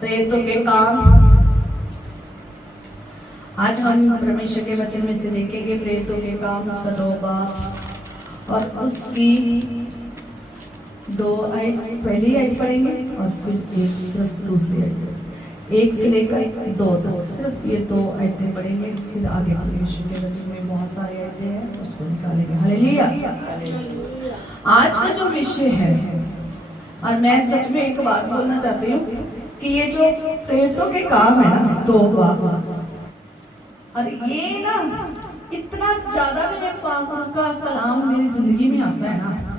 प्रेरितों के काम। आज हम परमेश्वर के वचन में से देखेंगे प्रेरितों के काम उसका 2 बाब और उसकी 2 आयत, पहली आयत पढ़ेंगे और फिर एक सिर्फ दूसरी आयत, 1 से लेकर 2 तक सिर्फ ये 2 आयतें पढ़ेंगे। फिर आगे परमेश्वर के वचन में बहुत सारी आयतें हैं उसको निकालेंगे। हालेलुया। आज का जो विषय है, और मैं सच में एक बात बोलना चाहती हूँ कि ये जो प्रेरितों के काम है ना 2 बाब, और ये ना इतना ज्यादा मेरे पाक का कलाम मेरी जिंदगी में आता है ना,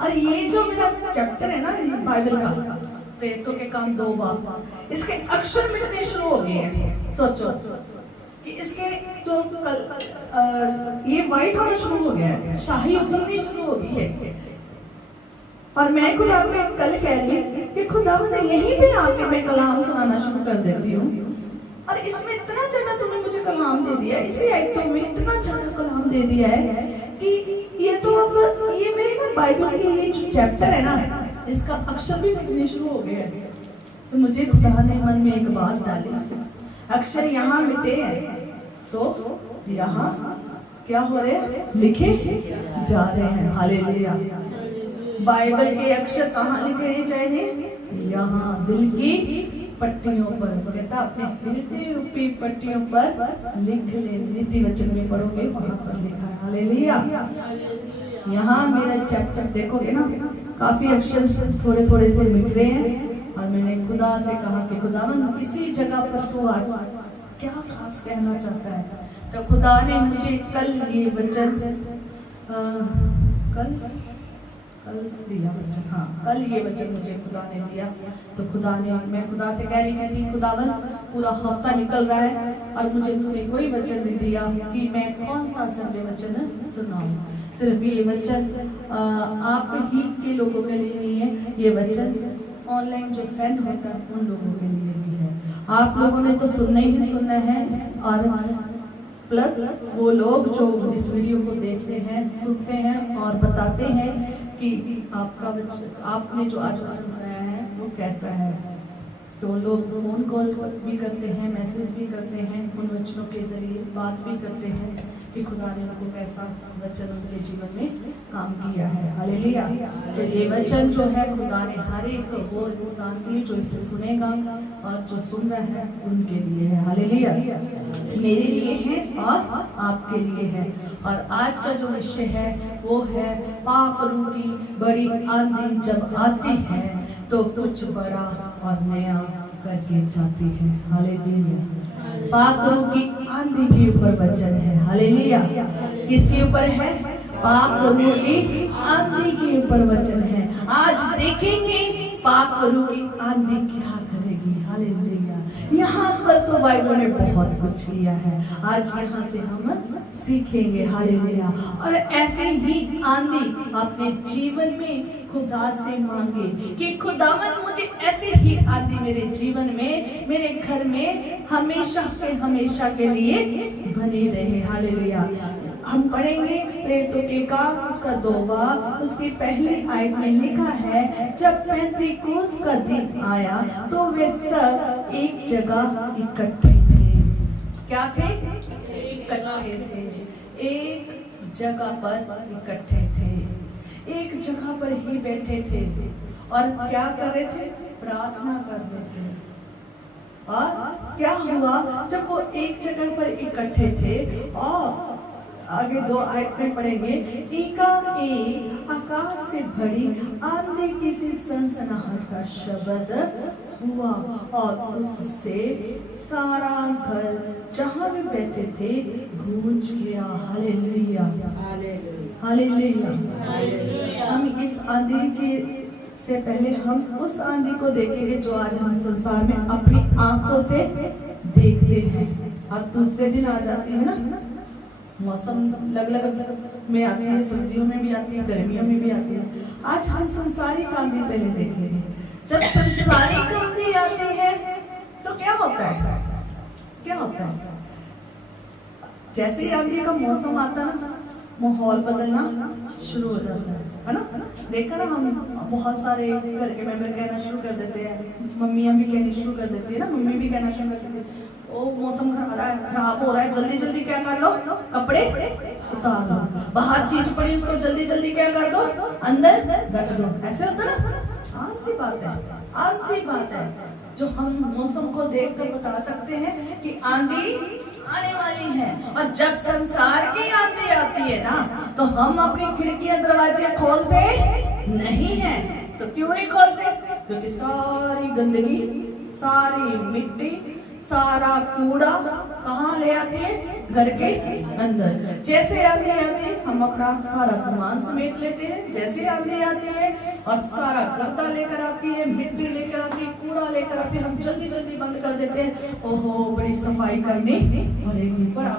और ये जो मेरा चैप्टर है ना बाइबल का प्रेरितों के काम 2 बाब, इसके अक्षर मिटने शुरू हो गए हैं। सोचो कि इसके जो ये वाइट होना शुरू हो गया है, शाही उतरनी शुरू हो गई है। और मैं खुदा को कल कह रही कि खुदावंद यहीं पे आके मैं कलाम सुनाना शुरू कर देती हूँ, और इसमें इतना ज्यादा तुमने मुझे कलाम दे दिया, इसी आयतों में इतना ज्यादा कलाम दे दिया है कि ये तो अब ये मेरी ना बाइबल के ये जो चैप्टर है ना इसका अक्षर भी मिटने शुरू हो गया है। तो मुझे खुदा ने मन में एक बात डाली, अक्षर यहाँ मिटे हैं तो यहाँ क्या हो रहे हैं, लिखे जा रहे हैं। हालेलुया। बाइबल के अक्षर कहाँ लिखे जाएंगे, यहाँ दिल की पट्टियों पर, कहता अपने हृदय रूपी पट्टियों पर लिख ले। नीति वचन में पढ़ोगे वहां पर लिखा है। हालेलुया। यहाँ मेरा चैप्टर देखोगे ना, काफी अक्षर थोड़े थोड़े से मिट रहे हैं, और मैंने खुदा से कहा कि खुदावंद किसी जगह पर तो आज क्या खास कहना चाहता है। तो खुदा ने मुझे कल ये वचन कल दिया वचन, हाँ कल ये वचन मुझे खुदा ने दिया। तो खुदा ने, मैं खुदा से कह रही थी खुदावन पूरा हफ्ता निकल रहा है और मुझे तूने कोई वचन नहीं दिया कि मैं कौन सा संडे वचन सुनाऊं। सिर्फ ये वचन आप ही के लोगों के लिए नहीं है, ये वचन ऑनलाइन जो सेंड होता है उन लोगों के लिए भी है। आप लोगों ने तो सुनना ही सुनना है, और प्लस वो लोग जो इस वीडियो को देखते हैं, सुनते हैं और बताते हैं कि आपका वचन, आपने जो आज वचन सुनाया है वो कैसा है। तो लोग फोन कॉल भी करते हैं, मैसेज भी करते हैं, उन वचनों के जरिए बात भी करते हैं कि खुदा ने उनको कैसा वचन उनके जीवन में काम किया है। हालेलुया। तो ये वचन जो है खुदा ने हर एक वो इंसान के लिए जो इसे सुनेगा और जो सुन रहा है उनके लिए है। हालेलुया। मेरे लिए है और आपके लिए है। और आज का जो विषय है वो है पाप रूह की बड़ी आंधी जब आती है तो कुछ बड़ा और नया करके जाती है। हालेलुया। पाप रूह की आंधी के ऊपर वचन है। हालेलुया। किसके ऊपर है, पाप रूह की आंधी के ऊपर वचन है। आज देखेंगे पाप रूह की आंधी क्या करेगी। हालेलुया। यहाँ पर तो बाइबल ने बहुत कुछ किया है, आज यहाँ से हम सीखेंगे। हालेलुया। और ऐसे ही आंधी अपने जीवन में खुदा से मांगे कि खुदावन मुझे ऐसे ही आंधी मेरे जीवन में, मेरे घर में हमेशा से हमेशा के लिए बनी रहे। हालेलुया। हम पढ़ेंगे प्रेरितों के काम उसका 2 बाब, उसकी पहली आयत में लिखा है, जब पेंतीकोस्त का दिन आया तो वे सब एक जगह इकट्ठे थे। क्या थे, इकट्ठे थे, एक जगह पर इकट्ठे थे, एक जगह पर ही बैठे थे और क्या कर रहे थे, प्रार्थना कर रहे थे। और क्या हुआ जब वो एक जगह पर इकट्ठे थे, और आगे 2 आयत में पढ़ेंगे, एकाएक आकाश से भरी आंधी किसी सनसनाहट का शब्द हुआ और उससे सारा घर जहां भी बैठे थे गूंज गया। हालेलुया। हालेलुया। हम इस आंधी के से पहले हम उस आंधी को देखेंगे जो आज हम संसार में अपनी आंखों से देखते हैं। अब दूसरे दिन आ जाती है ना, मौसम अलग में आती है, सर्दियों में भी आती है, गर्मियों में भी आती है। आज हम संसारिक आंधी पहले देखेंगे। जब संसारिक आंधी आती है तो क्या होता है, क्या होता है, जैसे ही आंधी का मौसम आता है ना माहौल बदलना शुरू हो जाता है। है ना। देखा ना, हम बहुत सारे घर के मेंबर कहना शुरू कर देते हैं, मम्मियाँ भी कहनी शुरू कर देती है ना, मम्मी भी कहना शुरू कर देती है, ओ मौसम खराब हो रहा है, जल्दी जल्दी क्या कर लो, कपड़े उतार लो, बाहर चीज पड़ी उसको जल्दी जल्दी क्या कर दो, अंदर रख दो। ऐसे होता ना, आम सी बात है, आम सी बात है जो हम मौसम को देखकर बता सकते हैं कि आंधी आने वाली है। और जब संसार की आंधी आती है ना, तो हम अपनी खिड़कियां दरवाजे खोलते नहीं हैं। तो क्यों नहीं खोलते? क्योंकि सारी गंदगी, सारी मिट्टी, सारा कूड़ा कहाँ ले आती है? घर के अंदर। जैसे आंधी आती है हम अपना सारा सामान समेट लेते हैं, जैसे आंधी आती है और सारा गर्दा लेकर आती है, मिट्टी लेकर आती है, कूड़ा लेकर आती है, हम जल्दी जल्दी बंद कर देते हैं। ओहो, बड़ी सफाई करनी पड़ेगी, बड़ा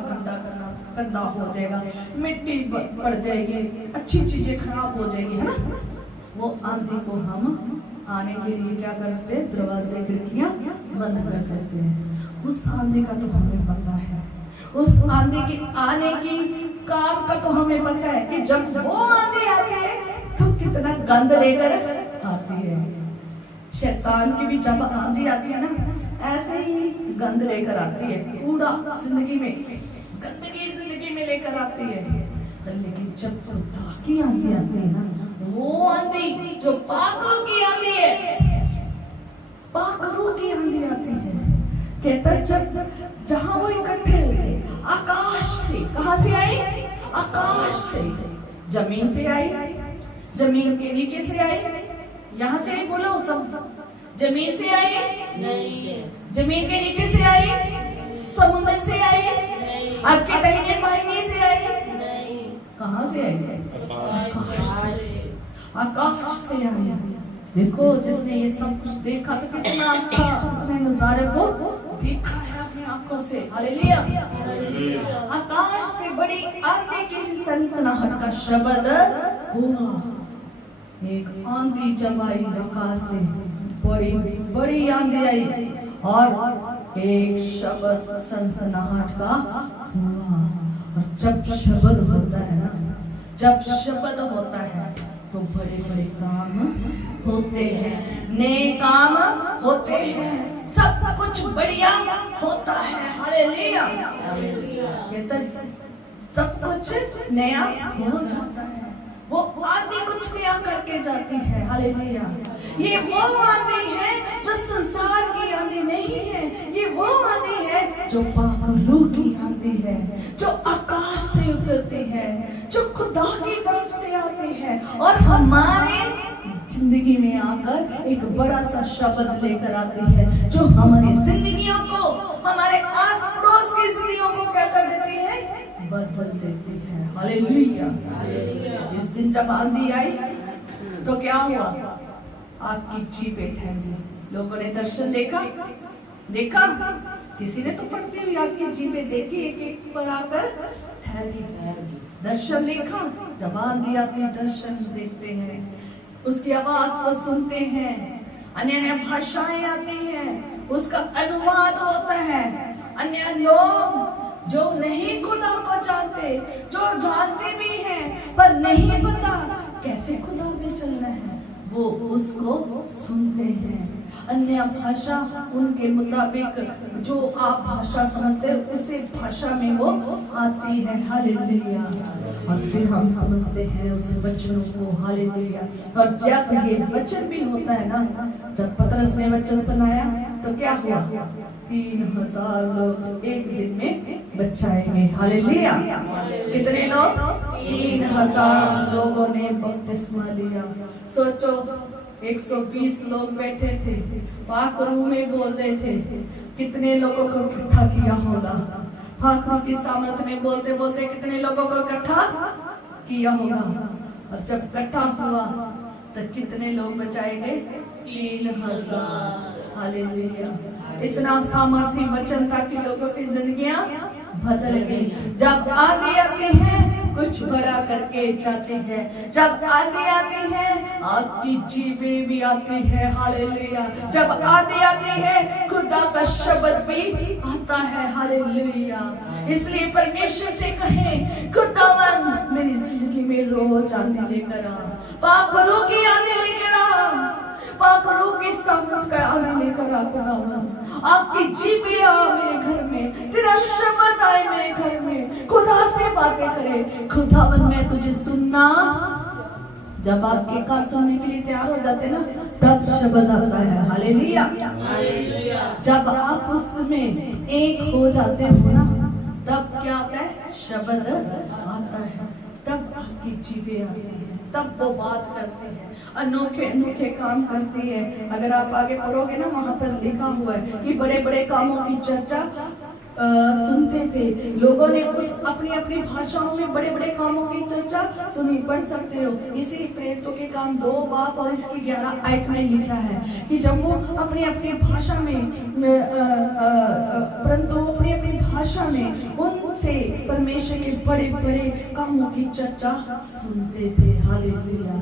गंदा हो जाएगा, मिट्टी पड़ जाएगी, अच्छी चीजें खराब हो जाएगी, है ना। वो आंधी को हम आने के लिए क्या करते हैं? दरवाजे खिड़कियां बंद कर देते हैं। उस आंधी का तो हमें पता है, उस आंधी के आने की काम का तो हमें पता है कि जब वो आंधी आती है तो कितना गंद लेकर आती है। शैतान की भी जब आंधी आती है ना, ऐसे ही गंद लेकर आती है, कूड़ा जिंदगी में, गंदगी जिंदगी में लेकर आती है। लेकिन जब खुदा की आंधी आती है ना, वो आंधी जो पाखरू की आंधी है, पाखरू की आंधी आती है, कहता जब जहां वो इकट्ठे होते, आकाश से, कहां से आई? आकाश से, जमीन से आई, जमीन के नीचे से आई, यहां से बोलो सब, जमीन से आई नहीं, जमीन के नीचे से आई, समुद्र से आई, आपके दाहिने बाएं से आई नहीं, कहां से आई? आकाश से आई। देखो, जिसने ये सब कुछ देखा तो कितना अच्छा उसने नजारे को देखा है अपनी आंखों से। हालेलुया। आकाश से बड़ी आंधी किसी सनसनाहट का शब्द हुआ। एक आंधी जब आई आकाश से, बड़ी बड़ी आंधी आई और एक शब्द सनसनाहट का हुआ। और जब शब्द होता है ना, जब शब्द होता है तो बड़े बड़े काम होते हैं, नए काम होते हैं, सब कुछ बढ़िया होता है। हालेलुया। सब कुछ नया हो जाता है। वो आंधी कुछ नया करके जाती है। हालेलुया। ये वो आंधी है जो संसार की आंधी नहीं है, ये वो आंधी है जो पाखरू की आंधी है, जो आकाश से उतरती है, जो खुदा की तरफ से आती है और हमारे जिंदगी में आकर एक बड़ा सा शब्द लेकर आती है, जो हमारी जिंदगियों को, हमारे आस पड़ोस की जिंदगियों को क्या कर देती है? बदल देती है। हालेलुया। इस दिन जब आंधी आई तो क्या हुआ? आग की चीपें ठहरी। लोगों ने दर्शन देखा, किसी ने तो फटती हुई आग की चीपें देखी, एक एक पर आकर ठहर गई। दर्शन देखा, जब आंधी आती दर्शन देखते हैं, उसकी आवाज को सुनते हैं, अन्य अन्य भाषाएं आती हैं, उसका अनुवाद होता है। अन्य लोग जो नहीं खुदा को जानते, जो जानते भी हैं पर नहीं पता कैसे खुदा में चलना है, वो उसको सुनते हैं। अन्य भाषा उनके मुताबिक जो आप भाषा समझते हो उसी भाषा में वो आती है। हालेलुया। और फिर हम समझते हैं उस वचनों को। हालेलुया। और जब ये वचन भी होता है ना, जब पतरस ने वचन सुनाया तो क्या हुआ? 3000 लोग एक दिन में बचाएंगे। हालेलुया। कितने लोग? 3000 लोगों ने बपतिस्मा लिया। सोचो, 120 लोग बैठे थे, पाखरू में बोल रहे थे, कितने लोगों को इकट्ठा किया होगा? पाखरू की सामर्थ में बोलते बोलते कितने लोगों को इकट्ठा किया होगा? और जब इकट्ठा हुआ तो कितने लोग बचाए गए? 3000। हालेलुया। इतना सामर्थी वचन था कि लोगों की जिंदगियां बदल गई। जब आगे आते हैं कुछ बड़ा करके जाते हैं, जब आंधी आती है आपकी चीजें भी आती है। हालेलुया। जब आंधी आती है खुदा का शब्द भी आता है। हालेलुया। इसलिए परमेश्वर से कहें, खुदावन मेरी जिंदगी में रोज आंधी लेकर आ, पाक रूह की आंधी लेकर आ, पाक रूह की सामत का आंधी लेकर आ खुदावन। आपकी जीवित आ मेरे घर में, तेरा शब्द आए मेरे घर में, खुदा से बातें करे खुदावन। मैं तुझे सुनना, जब आपके कान सुनने के लिए तैयार हो जाते ना, तब शब्द आता है। हालेलुया। जब आप उसमें एक हो जाते हो ना, तब क्या आता है? शब्द आता है। तब आपकी जीभें आती है, तब वो बात करती है, अनोखे अनोखे काम करती है। अगर आप आगे पढ़ोगे ना, वहां पर लिखा हुआ है कि बड़े बड़े कामों की चर्चा सुनते थे लोगों ने, उस अपनी अपनी भाषाओं में बड़े बड़े कामों की चर्चा सुनी। पढ़ सकते हो, इसी प्रेरितों के काम 2 बाब और इसकी 11 आयत में लिखा है कि जब वो अपनी अपनी भाषा में, परंतु अपनी अपनी भाषा में उनसे परमेश्वर के बड़े बड़े कामों की चर्चा सुनते थे। हालेलुया।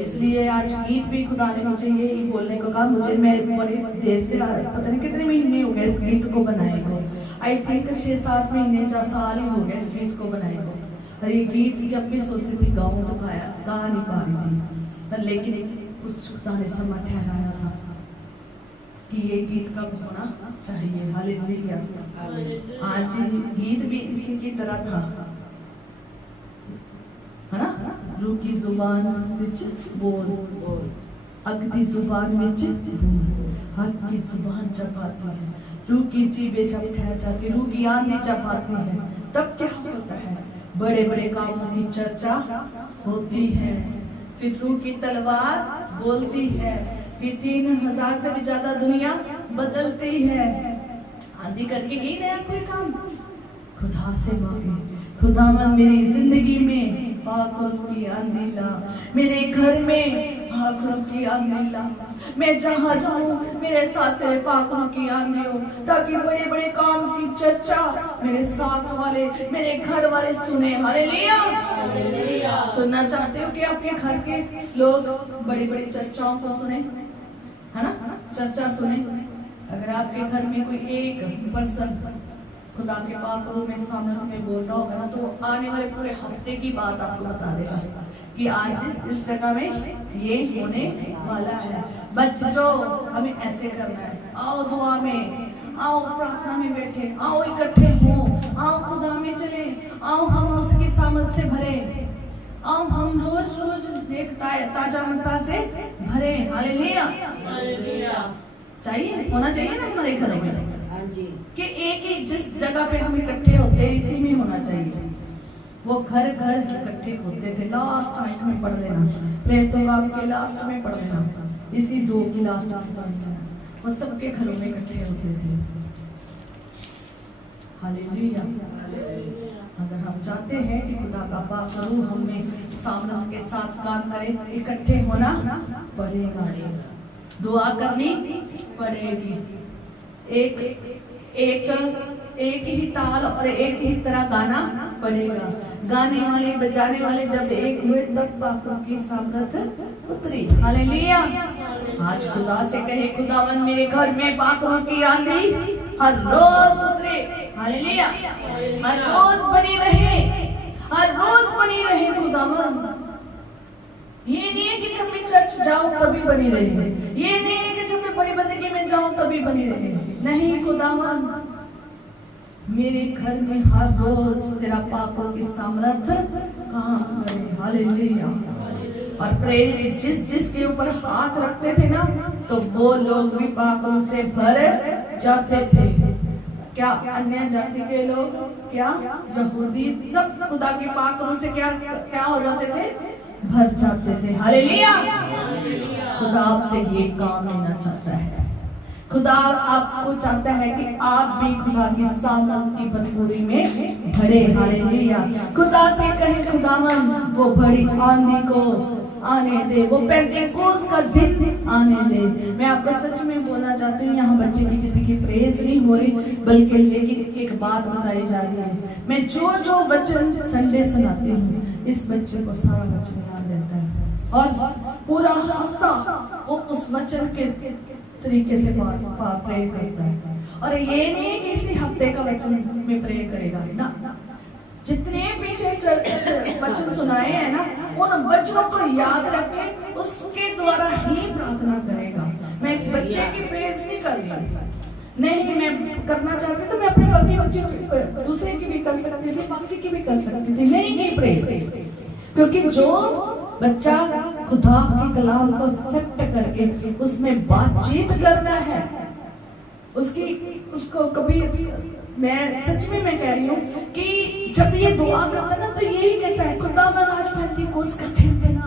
इसलिए आज गीत भी खुदा ने मुझे यही बोलने को कहा। मैं बड़ी देर से, पता नहीं कितने महीने हो गए इस गीत को बनाए को, आई थिंक 6-7 महीने 4 साल ही हो गए इस गीत को बनाए को। और ये गीत जब भी सोचती थी गाऊं तो गा नहीं पा रही थी, लेकिन कुछ खुदा ने समय ठहराया था कि ये गीत कब होना चाहिए। हालेलुया। आज गीत भी इसी की तरह था, है ना? रूह की जुबान विच बोल, अगदी जुबान विच बोल, हक की जुबान जब आती है, रूह की जीभें जब ठहर जाती, रूह की आंधी जब आती है, तब क्या होता है? बड़े बड़े कामों की चर्चा होती है। फिर रूह की तलवार बोलती है, फिर 3000 से भी ज्यादा दुनिया बदलती है। आंधी करके गई नया कोई काम, खुदा से मांगे, खुदावन मेरी जिंदगी में पाक रूह की आंधी ला, मेरे घर में पाक रूह की आंधी ला, मैं जहाँ जाऊँ मेरे साथ तेरे पाक रूह की आंधी हो, ताकि बड़े बड़े काम की चर्चा मेरे साथ वाले, मेरे घर वाले सुने। हालेलुया। सुनना चाहते हो कि आपके घर के लोग बड़ी बड़ी चर्चाओं को सुने, है ना? चर्चा सुने। अगर आपके घर में कोई एक पर्सन खुदा के पाक रूह में सामर्थ में बोलता होगा ना, तो आने वाले पूरे हफ्ते की बात आपको बता देगा कि आज इस जगह में ये होने वाला है। बच्चों, हमें ऐसे करना है। आओ दुआ में, आओ प्रार्थना में बैठे, आओ इकट्ठे हो, आओ खुदा में चले, आओ हम उसकी सामर्थ से भरे, आओ हम रोज रोज एक ताजा मसा से भरे। हालेलुया। चाहिए, होना चाहिए ना हमारे घरों में कि एक एक जिस जगह पे हम इकट्ठे होते हैं इसी में होना चाहिए। वो घर घर इकट्ठे होते थे। लास्ट आयत में पढ़ लेना, प्रेरितों का आपके लास्ट में पढ़ लेना, इसी 2 की लास्ट में पढ़ लेना। वो सबके घरों में इकट्ठे होते थे। हालेलुया। अगर हम चाहते हैं कि खुदा का पाक रूह हमें सामर्थ के साथ काम करे, इकट्ठे होना पड़ेगा, दुआ करनी पड़ेगी। एक ही ताल और एक ही तरह गाना पड़ेगा। गाने वाले बजाने वाले जब एक हुए तब पाक रूह की सामर्थ उतरी। हालेलुया। आज खुदा से कहे, खुदावन मेरे घर में पाक रूह की आंधी हर रोज उतरे। हालेलुया। हर रोज बनी रहे, हर रोज बनी रहे खुदावन। ये नहीं है कि जब मैं चर्च जाऊं तभी बनी रहे, ये नहीं है कि जब मैं बड़ी बंदगी में जाऊं तभी बनी रहे। नहीं खुदावन, मेरे घर में हर रोज तेरा पाक रूह की सामर्थ काम करे। हालेलुया। और प्रेरित जिस जिस के ऊपर हाथ रखते थे ना, तो वो लोग भी पाक रूह से भर जाते थे। क्या अन्य जाति के लोग, क्या यहूदी, सब खुदा के पाक रूह से क्या हो जाते थे? भर जाते थे। हालेलुया। खुदा आपसे ये काम लेना चाहता है। खुदा आपको चाहता है कि आप भी खुदा की सामर्थ की भरपूरी में भरे। हालेलुया। खुदा से कहे, खुदावन वो बड़ी आंधी को आने दे, वो पेंटेकोस्त का दिन आने दे। मैं आपको सच में बोलना चाहती हूँ, यहाँ बच्चे की किसी की प्रेज नहीं हो रही, बल्कि लेकिन एक बात बताई जा रही है। मैं जो जो वचन संडे सुनाती हूँ, इस बच्चे को सारा वचन याद रहता है और पूरा हफ्ता वो उस वचन के तरीके से प्रे करता है। और ये नहीं है कि इसी हफ्ते का वचन में प्रे करेगा ना, जितने पीछे वचन सुनाए हैं ना, उन वचनों को याद रख के उसके द्वारा ही प्रार्थना करेगा। मैं इस बच्चे की प्रेज नहीं कर रही, नहीं, मैं करना चाहती तो मैं अपने बाकी बच्चे दूसरे की भी कर सकती थी, बाकी की भी कर सकती थी, नहीं की प्रेज। क्योंकि जो बच्चा खुदा के कलाम को एक्सेप्ट करके उसमें बातचीत करना है, उसको कभी, मैं सच में मैं कह रही हूँ कि जब ये दुआ करता है ना तो यही कहता है, खुदावंद आज पेंतीकोस्त का दिन है ना,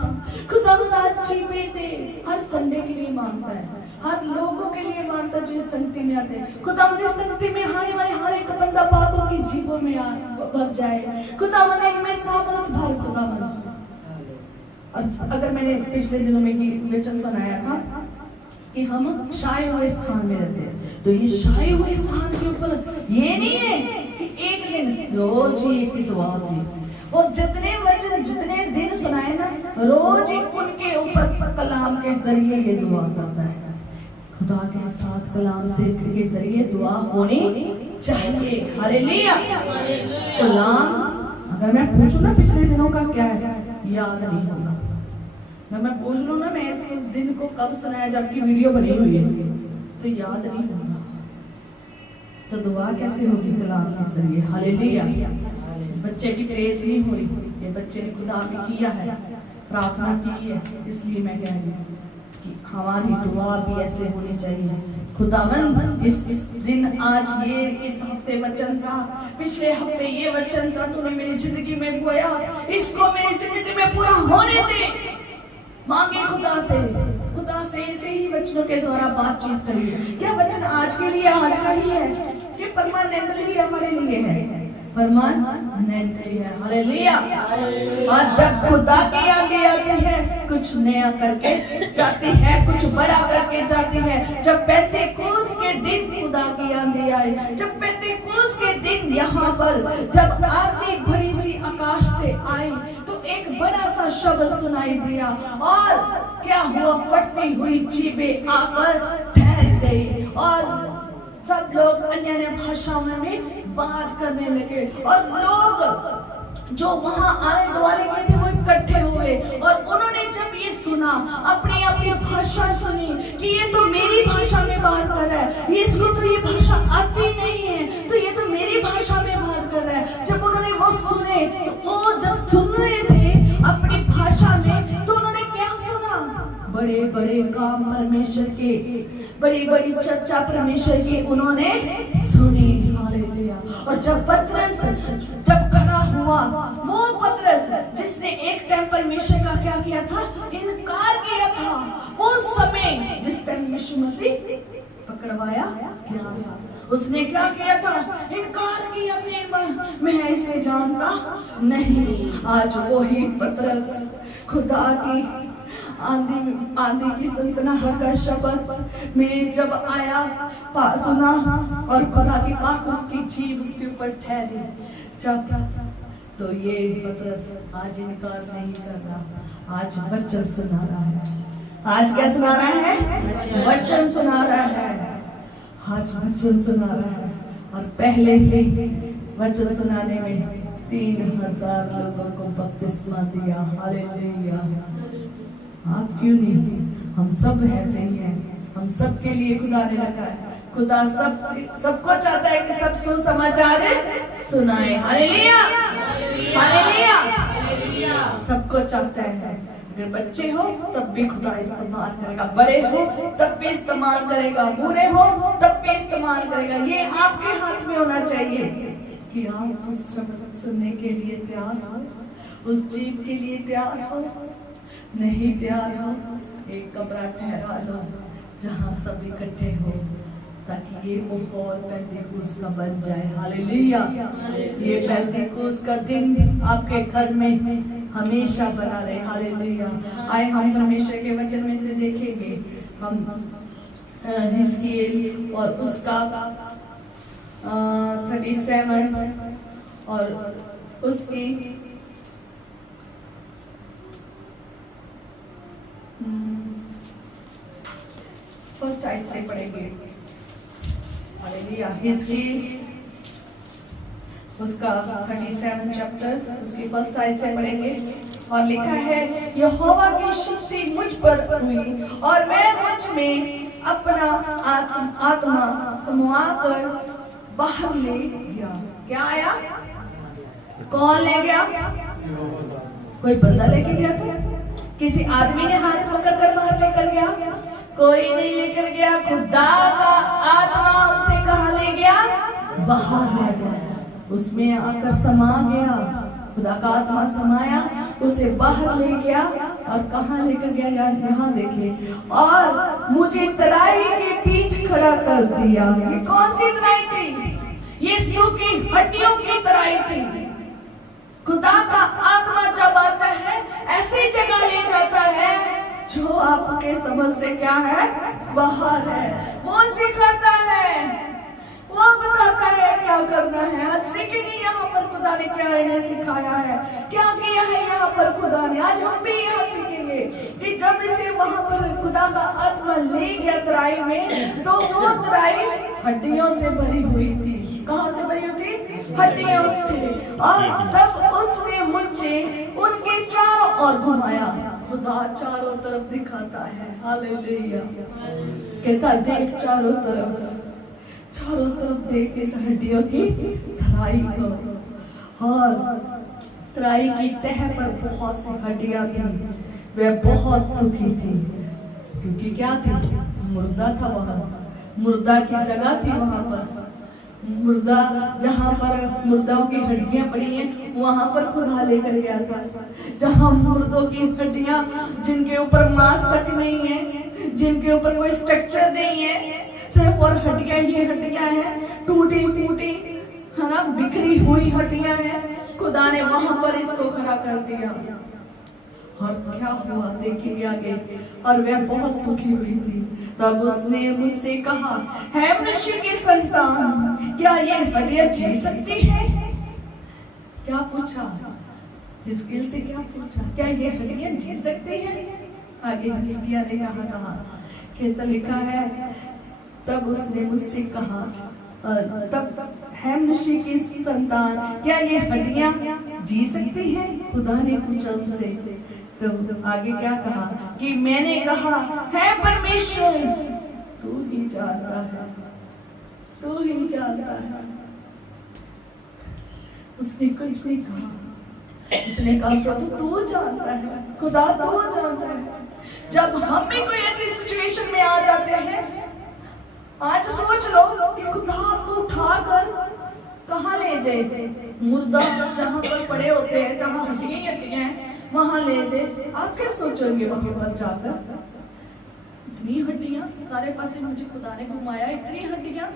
खुदावंद आज जीवे दे। हर संडे के लिए मांगता है, हर लोगों के लिए मांगता है जो इस संगति में आते हैं। खुदावंद इस संगति में आने वाले हर एक बंदा पापों की जीवों में भर जाए, खुदावंद इनमें सामर्थ भर खुदावंद। और अगर मैंने पिछले दिनों में ही वचन सुनाया था कि हम शाये हुए स्थान में रहते हैं, तो ये शाये हुए स्थान के ऊपर ये नहीं है कि एक दिन रोज ही एक दुआ होती है। वो जितने वचन जितने दिन सुनाए ना, रोज ही उनके ऊपर कलाम के जरिए ये दुआ होता है। खुदा के साथ कलाम से के जरिए दुआ होनी चाहिए। हालेलुया। कलाम अगर मैं पूछूं ना पिछले दिनों का क्या है, याद नहीं होगा। अगर मैं पूछ लूं ना मैं इस दिन को कब सुनाया जबकि वीडियो बनी हुई है, तो याद नहीं होगा। तो दुआ कैसे होगी कलाम के जरिए। हालेलुया। इस बच्चे की प्रेज नहीं हुई, ये बच्चे ने खुदा में किया है, प्रार्थना की है, इसलिए मैं कह रही हूँ कि हमारी दुआ भी ऐसे होनी चाहिए। खुदावंद इस दिन आज ये इस हफ्ते वचन था, पिछले हफ्ते ये वचन था, तूने मेरी जिंदगी में बोया, इसको मेरी जिंदगी में पूरा होने दे। मांगे खुदा से ऐसे ही वचनों के द्वारा बातचीत करिए। क्या वचन आज के लिए आज का ही है कि परमानेंटली हमारे लिए है? परमानेंटली है। हालेलुया। और जब खुदा की आगे आती है, कुछ नया करके जाती है, कुछ बड़ा करके जाती है। जब पेंतीकोस्त के दिन खुदा की आंधी आए, जब पेंतीकोस्त के दिन यहाँ पर जब आंधी भरी सी आकाश से आई, तो एक बड़ा सा शब्द सुनाई दिया और क्या हुआ, फटती हुई जीभें आकर ठहर गई और सब लोग अन्य भाषाओं में बात करने लगे। और लोग जो वहां आने वाले के थे वो इकट्ठे हुए और उन्होंने जब ये सुना, अपनी अपनी भाषा सुनी कि ये तो मेरी भाषा में बात कर रहा है, इसको तो ये भाषा आती नहीं है, तो ये तो मेरी भाषा में बात कर रहा है। जब उन्होंने वो सुने, तो वो जब सुन रहे थे अपनी भाषा में, तो उन्होंने क्या सुना? बड़े बड़े काम परमेश्वर के, बड़ी बड़ी चर्चा परमेश्वर की उन्होंने सुनी। हालेलुया। और जब पतरस जब खड़ा हुआ, वो पतरस जिसने एक टाइम परमेश्वर का क्या किया था, इनकार किया था, वो समय जिस टाइम यीशु मसीह पकड़वाया गया था, उसने क्या किया था? इनकार किया था, मैं ऐसे जानता नहीं। आज वही पतरस खुदा की आंधी की सनसनाहट का शब्द में जब आया, सुना और खुदा की पाकों की जीभ उसके ऊपर ठहरी, जब तो ये पतरस आज इनकार नहीं कर रहा, आज वचन सुना रहा है। आज क्या सुना रहा है? वचन सुना रहा है। आज वचन सुना रहा है। और पहले ही वचन सुनाने में 3000 लोगों को बपतिस्मा दिया। हालेलुया। आप क्यों नहीं? हम सब ऐसे ही हैं। हम सब के लिए खुदा ने रखा है। खुदा सबको चाहता है कि सब सुसमाचार सुनाए। हालेलुया। हालेलुया। सबको चाहता है। अगर बच्चे हो तब भी खुदा इस्तेमाल करेगा, बड़े हो तब भी इस्तेमाल करेगा, बूढ़े हो तब भी इस्तेमाल करेगा। ये आपके हाथ में होना चाहिए कि आप उस शब्द सुनने के लिए तैयार हो, उस जीव के लिए तैयार हो। नहीं तैयार हो, एक कमरा ठहरा लो जहाँ सब इकट्ठे हो, ताकि ये माहौल पेंतीकोस्त का बन जाए। हालेलुया। ये पेंतीकोस्त का दिन आपके घर में हमेशा बना रहे। हालेलुया। आए हम परमेश्वर के वचन में से देखेंगे, हम हिजकिय्याह और उसका 37 और उसकी फर्स्ट आयत से पढ़ेंगे। हालेलुया। हिजकिय्याह उसका 37 चैप्टर उसकी फर्स्ट आयत से पढ़ेंगे। और लिखा है, यहोवा की शक्ति मुझ पर हुई और मैं मुझ में अपना आत्मा समवा कर बाहर ले गया। क्या आया? कौन ले गया? कोई बंदा लेके गया था? किसी आदमी ने हाथ पकड़कर बाहर लेकर गया? कोई नहीं लेकर गया। खुदा का आत्मा उसे कहाँ ले गया? बाहर ले गया, उसमें आकर समा गया। खुदा का आत्मा समाया, उसे बाहर ले गया और कहाँ लेकर गया यार? यहाँ देखिए, और मुझे तराई के बीच खड़ा कर दिया। ये कौन सी तराई थी? ये सूखी हड्डियों की तराई थी। खुदा का आत्मा जब आता है ऐसी जगह ले जाता है जो आपके समझ से क्या है? बाहर है। वो सिखाता है, वो बताता है क्या करना है। आज सीखेंगे यहाँ पर खुदा ने क्या इन्हें सिखाया है, क्या किया है यहाँ पर खुदा ने। आज हम भी यहाँ सीखेंगे कि जब इसे वहां पर खुदा का आत्मा ले गया तराई में, तो वो तराई हड्डियों से भरी हुई थी। कहाँ से भरी हुई थी? हड्डियों से। और तब उसने मुझे उनके चारों ओर घुमाया। खुदा चारों तरफ दिखाता है। हालेलुया। कहता देख चारों तरफ देख इस हड्डियों की तराई को। और तराई की तह पर बहुत सी हड्डियां थी, वह बहुत सूखी थी। क्योंकि क्या थी? मुर्दा था वहां, मुर्दा की जगह थी वहां पर। मुर्दा, जहां पर मुर्दाओं की हड्डियां पड़ी हैं, वहां पर खुदा लेकर गया था। जहां मुर्दों की हड्डियां, जिनके ऊपर मांस तक नहीं है, जिनके ऊपर कोई स्ट्रक्चर नहीं है, सिर्फ और हड्डियां ही हड्डियां हैं, टूटी फूटी, है ना, बिखरी हुई हड्डियां हैं। खुदा ने वहां पर इसको खड़ा कर दिया। और क्या हुआ देखिए आगे। और वह बहुत सूखी हुई थी। तब उसने मुझसे कहा, है मनुष्य की संतान, क्या ये हड्डियां जी सकती है? क्या पूछा? हिजकिय्याह से क्या पूछा? क्या ये हड्डियां जी सकती हैं? आगे हिजकिय्याह ने कहा कहता लिखा है, तब उसने मुझसे कहा, तब है मनुष्य की संतान, क्या ये हड्डियां जी सकती हैं? खुदा ने पूछा उनसे। तो आगे क्या कहा कि मैंने कहा, है परमेश्वर, तू ही जानता है, तू ही जानता है। उसने कुछ नहीं कहा। उसने कहा, प्रभु तू जानता है, खुदा तू जानता है। जब हम भी कोई ऐसी सिचुएशन में आ जाते हैं, आज सोच लो कि खुदा आपको उठाकर कहाँ ले जाए? मुर्दा जहाँ पर पड़े होते हैं, जहाँ हड्डियां हैं, वहां ले जाए। आप क्या सोचोगे वहां पर जाकर? इतनी हड्डियां सारे पासे मुझे खुदा ने घुमाया, इतनी हड्डियां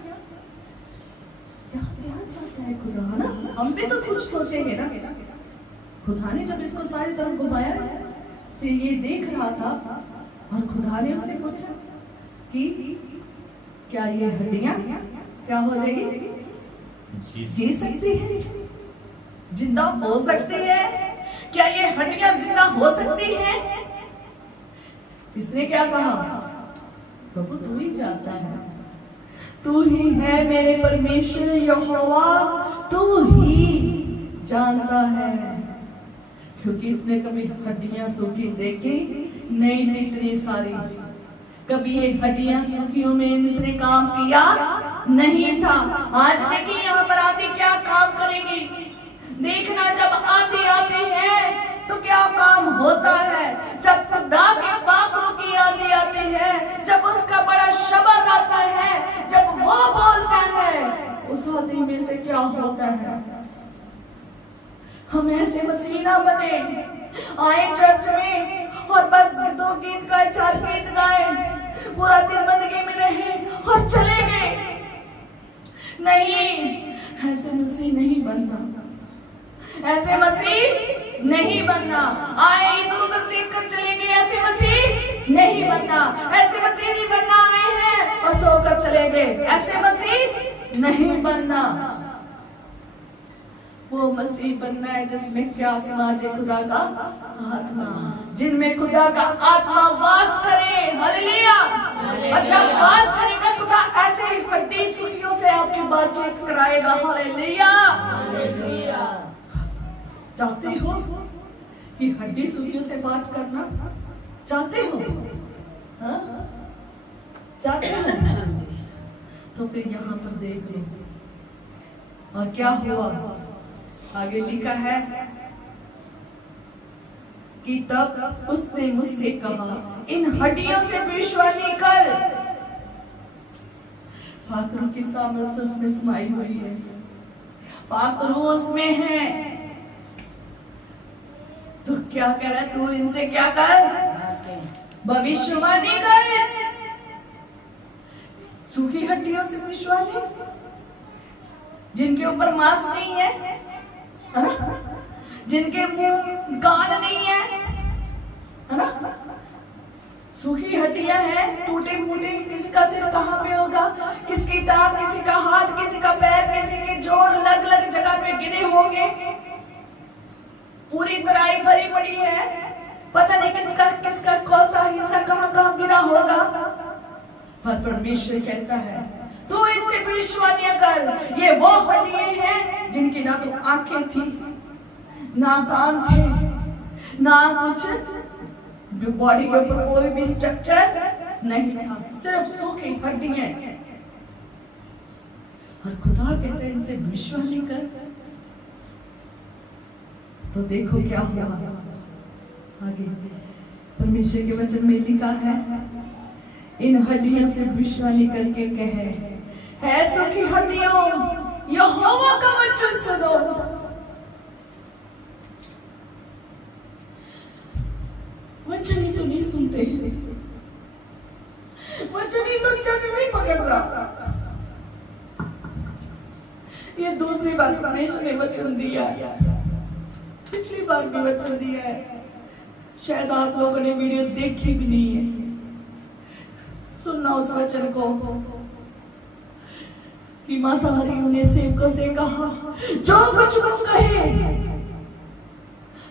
यहाँ जाता है खुदा, ना? हम भी तो सोचेंगे ना। खुदा ने जब इसको सारी तरफ घुमाया तो ये देख रहा था, और खुदा ने उससे पूछा कि क्या ये हड्डियां क्या हो जाएगी? जी सकती है, जिंदा हो सकती है? क्या ये हड्डियां जिंदा हो सकती हैं? इसने क्या कहा? प्रभु तू ही जानता है, तू ही है मेरे परमेश्वर यहोवा, तू ही जानता है। क्योंकि इसने कभी हड्डियां सूखी देखी नहीं थी, इतनी सारी। कभी ये हड्डियां सूखियों में इसने काम किया नहीं था। आज देखिए यहाँ पर आंधी क्या काम करेगी। देखना, जब आंधी आती है तो क्या काम होता है। जब खुदा के बातों की आंधी आती है, जब उसका बड़ा शब्द आता है, जब वो बोलता है, उस आंधी में से क्या होता है। हम ऐसे मसीह ना बने, आए चर्च में और बस 2 गीत गाए, 4 गीत गाए, पूरा दिन बंदगी में रहे और चले गए। नहीं, ऐसे मसीह नहीं बनना, ऐसे मसीह नहीं बनना। आए इधर उधर देख कर चले गए, ऐसे मसीह नहीं बनना। ऐसे मसीह नहीं बनना, आए हैं और सोकर चले गए, ऐसे मसीह नहीं बनना। वो मसीह बनना है जिसमें क्या समाजे खुदा का आत्मा, जिनमें खुदा का आत्मा वास करे। हालेलुया। और जब वास करेगा खुदा, ऐसे हड्डी सूखियों से आपके बातचीत कराएगा। हालेलुया। चाहते हो कि हड्डी सूखियों से बात करना? चाहते हो? हाँ? चाहते हो? तो फिर यहाँ पर देख लो। और क्या हुआ? आगे लिखा है कि तब उसने मुझसे कहा, इन हड्डियों से भविष्यवाणी कर। पाक रूह की सामर्थ उसमें समाई हुई है, पाक रूह उसमें है। तो क्या कह रहा है? तू इनसे क्या कर? भविष्यवाणी कर। सूखी हड्डियों से भविष्यवाणी, जिनके ऊपर मांस नहीं है ना, जिनके मुंह कान नहीं है ना, सूखी हड्डियां हैं, टूटे फूटे। किसी का सिर कहाँ पे होगा, किसकी टांग, किसी का हाथ, किसी का पैर, किसी के जोड़ अलग अलग जगह पे गिरे होंगे, पूरी तराई भरी पड़ी है, पता नहीं किसका किसका कौन सा हिस्सा कहाँ कहाँ गिरा होगा। पर परमेश्वर कहता है तू इनसे भविष्यवाणियां कर। ये वो हड्डियां हैं जिनकी ना तो आंखें थी, ना कान थे, ना कुछ बॉडी के ऊपर कोई भी स्ट्रक्चर नहीं था, सिर्फ सूखी हड्डियां। और खुदा कहते हैं इनसे भविष्यवाणी कर। तो देखो क्या हुआ आगे परमेश्वर के वचन में लिखा है, इन हड्डियों से भविष्यवाणी करके कहे, है सूखी हड्डियों, यहोवा का वचन सुनो। वचन ही तो नहीं सुनते, वचन ही तो चन नहीं पकड़ रहा। ये दूसरी बार परमेश्वर ने वचन दिया, पिछली बार भी वचन दिया है। शायद आप लोगों ने वीडियो देखी भी नहीं है, सुनना उस वचन को कि माता मरियम ने सेवकों से कहा, जो कुछ वो कहे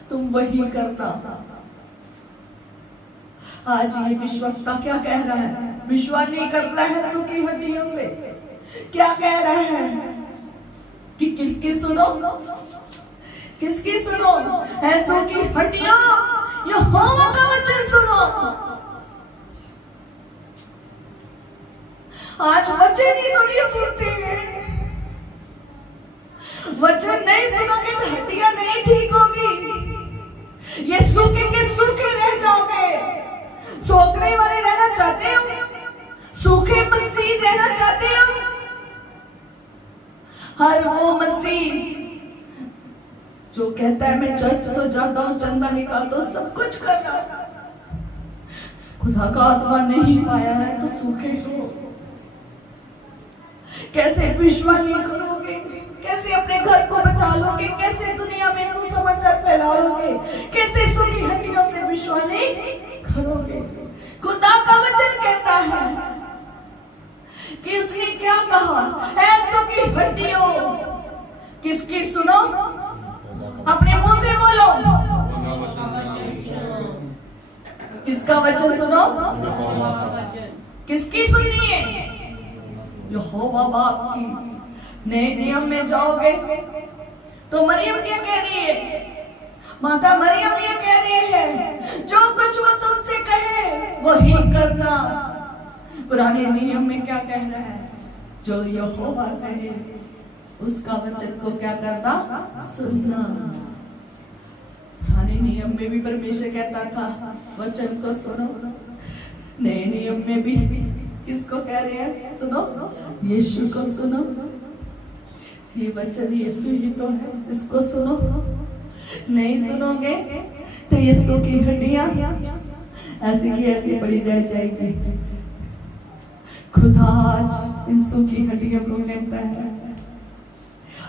तुम वही करना। आज ये विश्वक्ता क्या कह रहा है? विश्वास नहीं करता है सूखी हड्डियों से। क्या कह रहा है कि किसकी सुनो, किसकी सुनो? ऐसों की हड्डियां, यहोवा का वचन सुनो। आज वचन ही तो नहीं सुनते हैं। वचन नहीं सुनोगे तो हड्डियां नहीं ठीक होगी, ये सूखे के सूखे रह जाओगे। सोखने वाले रहना चाहते हो? सूखे मसीह रहना चाहते हो? हर वो मसीह जो कहता है मैं चर्च तो जाता हूं, चंदा निकालता हूं, सब कुछ कर रहा हूं, खुदा का आत्मा नहीं पाया है तो सूखे हो। कैसे विश्वास नहीं करोगे? कैसे अपने घर को बचा लोगे? कैसे दुनिया में सुसमाचार फैलाओगे? कैसे सूखी हड्डियों से विश्वास नहीं करोगे? खुदा का वचन कहता है कि उसने क्या कहा, ऐसों की हड्डियों, किसकी सुनो? अपने मुंह से बोलो, किसका वचन सुनो? किसकी सुनिए? यहोवा बाप की। नए नियम में जाओगे तो मरियम क्या कह रही है? माता मरियम ये कह रही है, जो कुछ वो तुमसे कहे वही करना। पुराने नियम में क्या कह रहा है? जो यहोवा कहे उसका वचन को क्या करना? सुनना। पुराने नियम में भी परमेश्वर कहता था वचन को सुनो। नए नियम में भी किसको कह रहे हैं? सुनो, यीशु को सुनो। ये वचन यीशु ही तो है, इसको सुनो। नहीं सुनोगे तो यीशु की हड्डियां ऐसी की ऐसी पड़ी रह जाएगी। खुदा आज यीशु की हड्डियों को कहता है,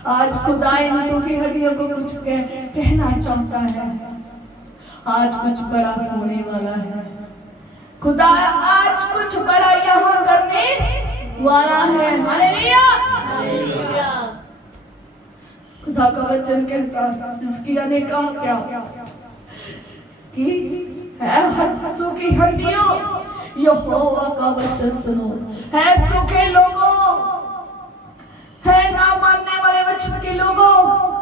आज खुदा यीशु की हड्डियों को कुछ कहना चाहता है। आज कुछ बड़ा होने वाला है। खुदा आज कुछ बड़ा यहाँ करने वाला है। Hallelujah, hallelujah. खुदा का वचन कहता है, इसकी अनेका क्या कि है हड्डियों की हड्डियों, यहोवा का वचन सुनो। है सूखे लोगों, है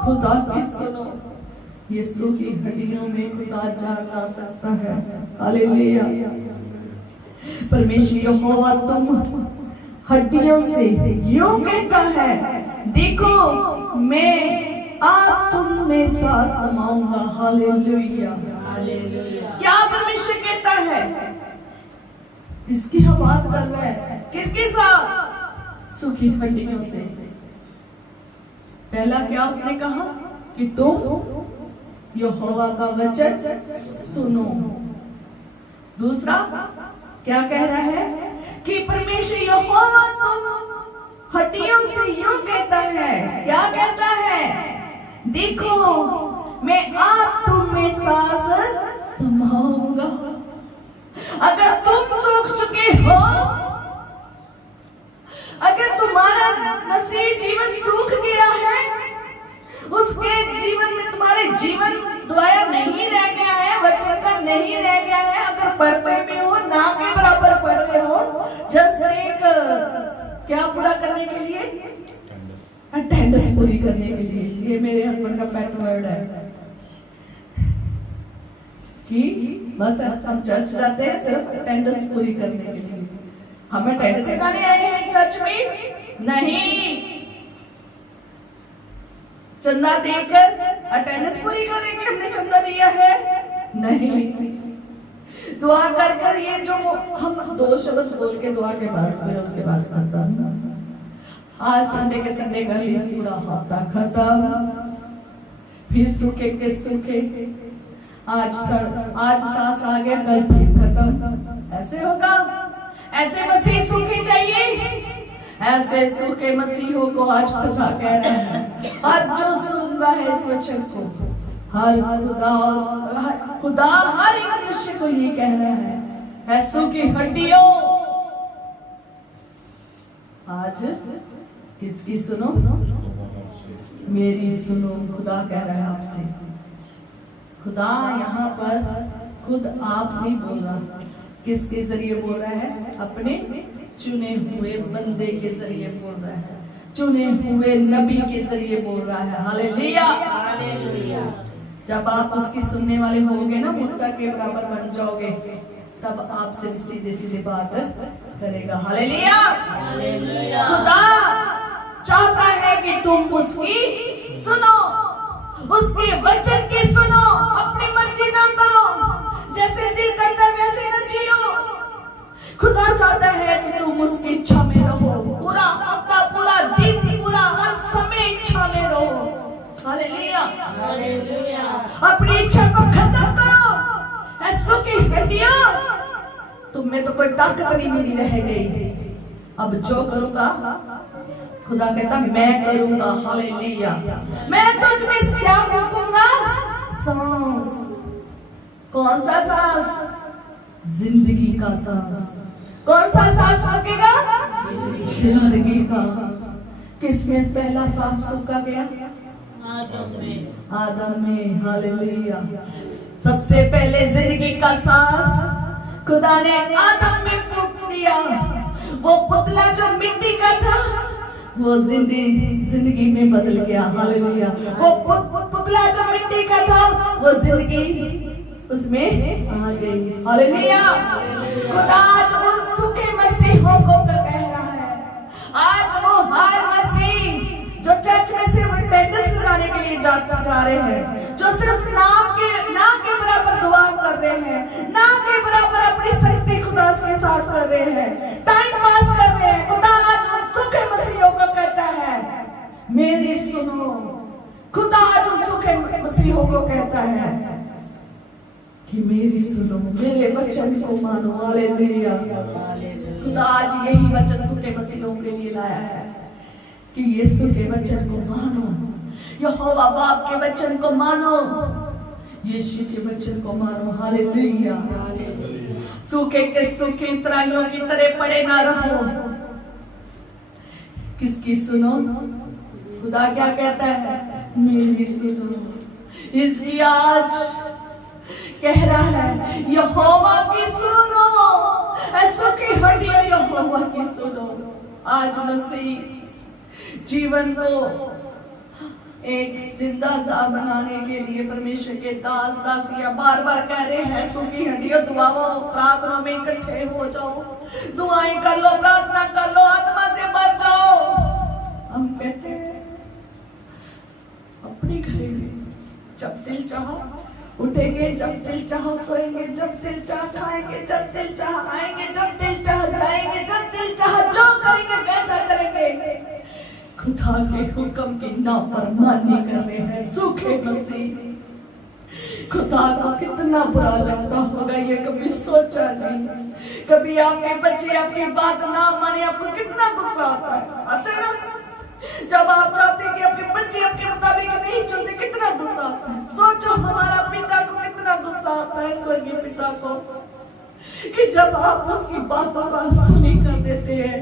खुदा की सुनो। यीशु की हड्डियों में खुदा जान ला सकता है। हालेलुया। परमेश्वर यहोवा तुम हड्डियों से यूं कहता है, देखो मैं आप तुम में सांस समाऊंगा। Hallelujah hallelujah. क्या परमेश्वर कहता है? इसकी हम बात कर रहे हैं, किसके साथ? सूखी हड्डियों से। पहला क्या उसने कहा कि तुम यहोवा का वचन सुनो। दूसरा क्या कह रहा है कि परमेश्वर यहोवा तुम हड्डियों से यूं कहता है, क्या कहता है? देखो मैं आप तुम में सांस समाऊंगा। अगर तुम सूख चुके हो, अगर तुम्हारा मसीह जीवन सूख गया है, उसके जीवन में तुम्हारे जीवन द्वारा नहीं रह गया है, वचन का नहीं रह गया है, अगर पढ़ते भी हो ना के बराबर पढ़ रहे हो, जस्ट एक क्या पूरा करने के लिए, अटेंडेंस पूरी करने के लिए। ये मेरे हस्बैंड का पेट वर्ड है कि बस हम चर्च जाते हैं सिर्फ अटेंडेंस पूरी करने के लिए। हम अटेंडेंस सिखाने आए हैं चर्च में नहीं, चंदा देकर अटेंडेंस पूरी करने के हमने चंदा दिया है नहीं। दुआ कर कर ये जो हम 2 शब्द बोल के दुआ के बाद फिर उसके बाद खत्म। आज संडे के संडे कर ली, पूरा हफ्ता खत्म, फिर सूखे के सूखे। आज सांस आ गया, कल फिर खत्म। ऐसे होगा? ऐसे मसीह सूखे चाहिए? ऐसे सूखे मसीहों को आज खुदा कह रहा है, आज जो सुन रहा है इस वचन को, हर खुदा हर एक मनुष्य को ये कह रहा है, सूखी हड्डियों आज किसकी सुनो? मेरी सुनो। खुदा कह रहा है आपसे। खुदा यहाँ पर खुद आप नहीं बोल रहा, किसके जरिए बोल रहा है? अपने चुने हुए बंदे के जरिए बोल रहा है, चुने हुए नबी के जरिए बोल रहा है। Hallelujah hallelujah. जब आप उसकी सुनने वाले होगे ना, मूसा के बराबर बन जाओगे, तब आपसे भी सीधे सीधे बात करेगा। Hallelujah hallelujah. खुदा चाहता है कि तुम उसकी सुनो, उसके वचन की सुनो, अपनी मर्जी ना करो, जैसे दिल करता है वैसे न जियो। खुदा चाहता है कि तुम उसकी इच्छा में रहो, पूरा हफ्ता, पूरा दिन, पूरा हर समय इच्छा में रहो। Hallelujah hallelujah. अपनी इच्छा को खत्म करो। ऐसो की हड्डियां, तुम में तो कोई ताकत नहीं रह गई। अब जो करूंगा, खुदा कहता मैं करूंगा। हालेलुया। मैं तुझ में क्या फूंकूंगा? सांस। कौन सा सांस? जिंदगी का सांस। कौन सा सांस फूंकेगा? जिंदगी का। किसमें पहला सांस फूंका गया? आदम में। हालेलुया। सबसे पहले जिंदगी का सांस खुदा ने आदम में फूंक दिया। वो पुतला जो मिट्टी का था, वो जिंदगी में बदल गया। हालेलुया। वो पुतला जो मिट्टी का था, वो जिंदगी उसमें आ गई। हालेलुया। खुदा आज उन सूखे मसीहों को कह रहा है, आज वो हर मसीह जो चर्च में सिर्फ अटेंडेंस लगाने के लिए जा रहे हैं, जो सिर्फ नाम के बराबर दुआ कर रहे हैं, नाम के बराबर अपनी शक्ति खुदा के साथ कर रहे हैं, टाइम पास कर रहे हैं, खुदा आज उन सूखे मसीहों को कहता है मेरी सुनो। खुदा आज उन सूखे मसीहों को कहता है कि मेरी सुनो, मेरे वचन को मानो। हालेलुया। खुदा आज यही वचन सूखे मसीहों के लिए लाया है कि यीशु के वचन को मानो, यहोवा बाप के वचन को मानो, यीशु के वचन को मानो। हालेलुया। सूखे के सूखे तराइयों की तरह पड़े ना रहो। किसकी सुनो? खुदा क्या कहता है? मेरी सुनो। इसकी आज कह रहा है यहोवा की सुनो। ऐसो की हड्डियां यहोवा की सुनो। आज मसीह जीवन को एक जिंदा सा बनाने के लिए परमेश्वर के दास दासियां बार बार कह रहे हैं, सूखी हड्डियों दुआओं प्रार्थना में इकट्ठे हो जाओ, दुआएं कर लो, प्रार्थना कर लो, आत्मा से भर जाओ। हम कहते हैं अपनी घड़ी में जब दिल चाहा उठेंगे, जब दिल चाहा सोएंगे, जब दिल चाह खाएंगे, जब दिल चाह आएंगे, जब दिल चाह जाएंगे, जब दिल चाह जो करेंगे वैसा करेंगे। खुदा के हुक्म की नाफरमानी कर रहे हैं सूखे मसीह। खुदा को कितना बुरा लगता होगा ये कभी सोचा नहीं। कभी आपके बच्चे आपकी बात ना माने, आपको कितना गुस्सा आता है? आता है ना? जब आप चाहते हैं कि आपके बच्चे आपके मुताबिक नहीं चलते, कितना गुस्सा आता है। सोचो हमारा पिता को कितना गुस्सा आता है, स्वर्गीय पिता को, कि जब आप उसकी बातों का सुनी कर देते हैं।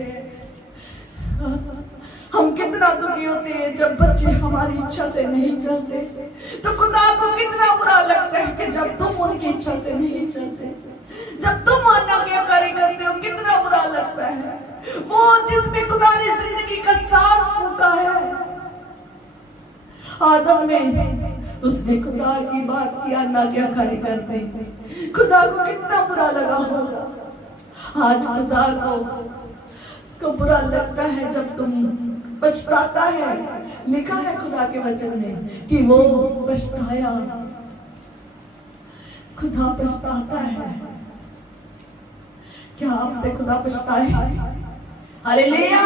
हम कितना दुखी होते हैं जब बच्चे हमारी इच्छा से नहीं चलते, तो खुदा को कितना बुरा लगता है कि जब तुम उनकी इच्छा से नहीं चलते, जब तुम अनाज्ञाकारी करते हो, कितना बुरा लगता है। वो जिसमें खुदा ने जिंदगी का सांस फूंका है, आदम में उसने खुदा की बात की अनाज्ञाकारी करते, खुदा को कितना बुरा लगा होगा। आज खुदा को बुरा लगता है जब तुम पछताता है। लिखा है खुदा के वचन में कि वो पछताया, खुदा पछताता है। क्या आपसे खुदा पछताए? हालेलुया।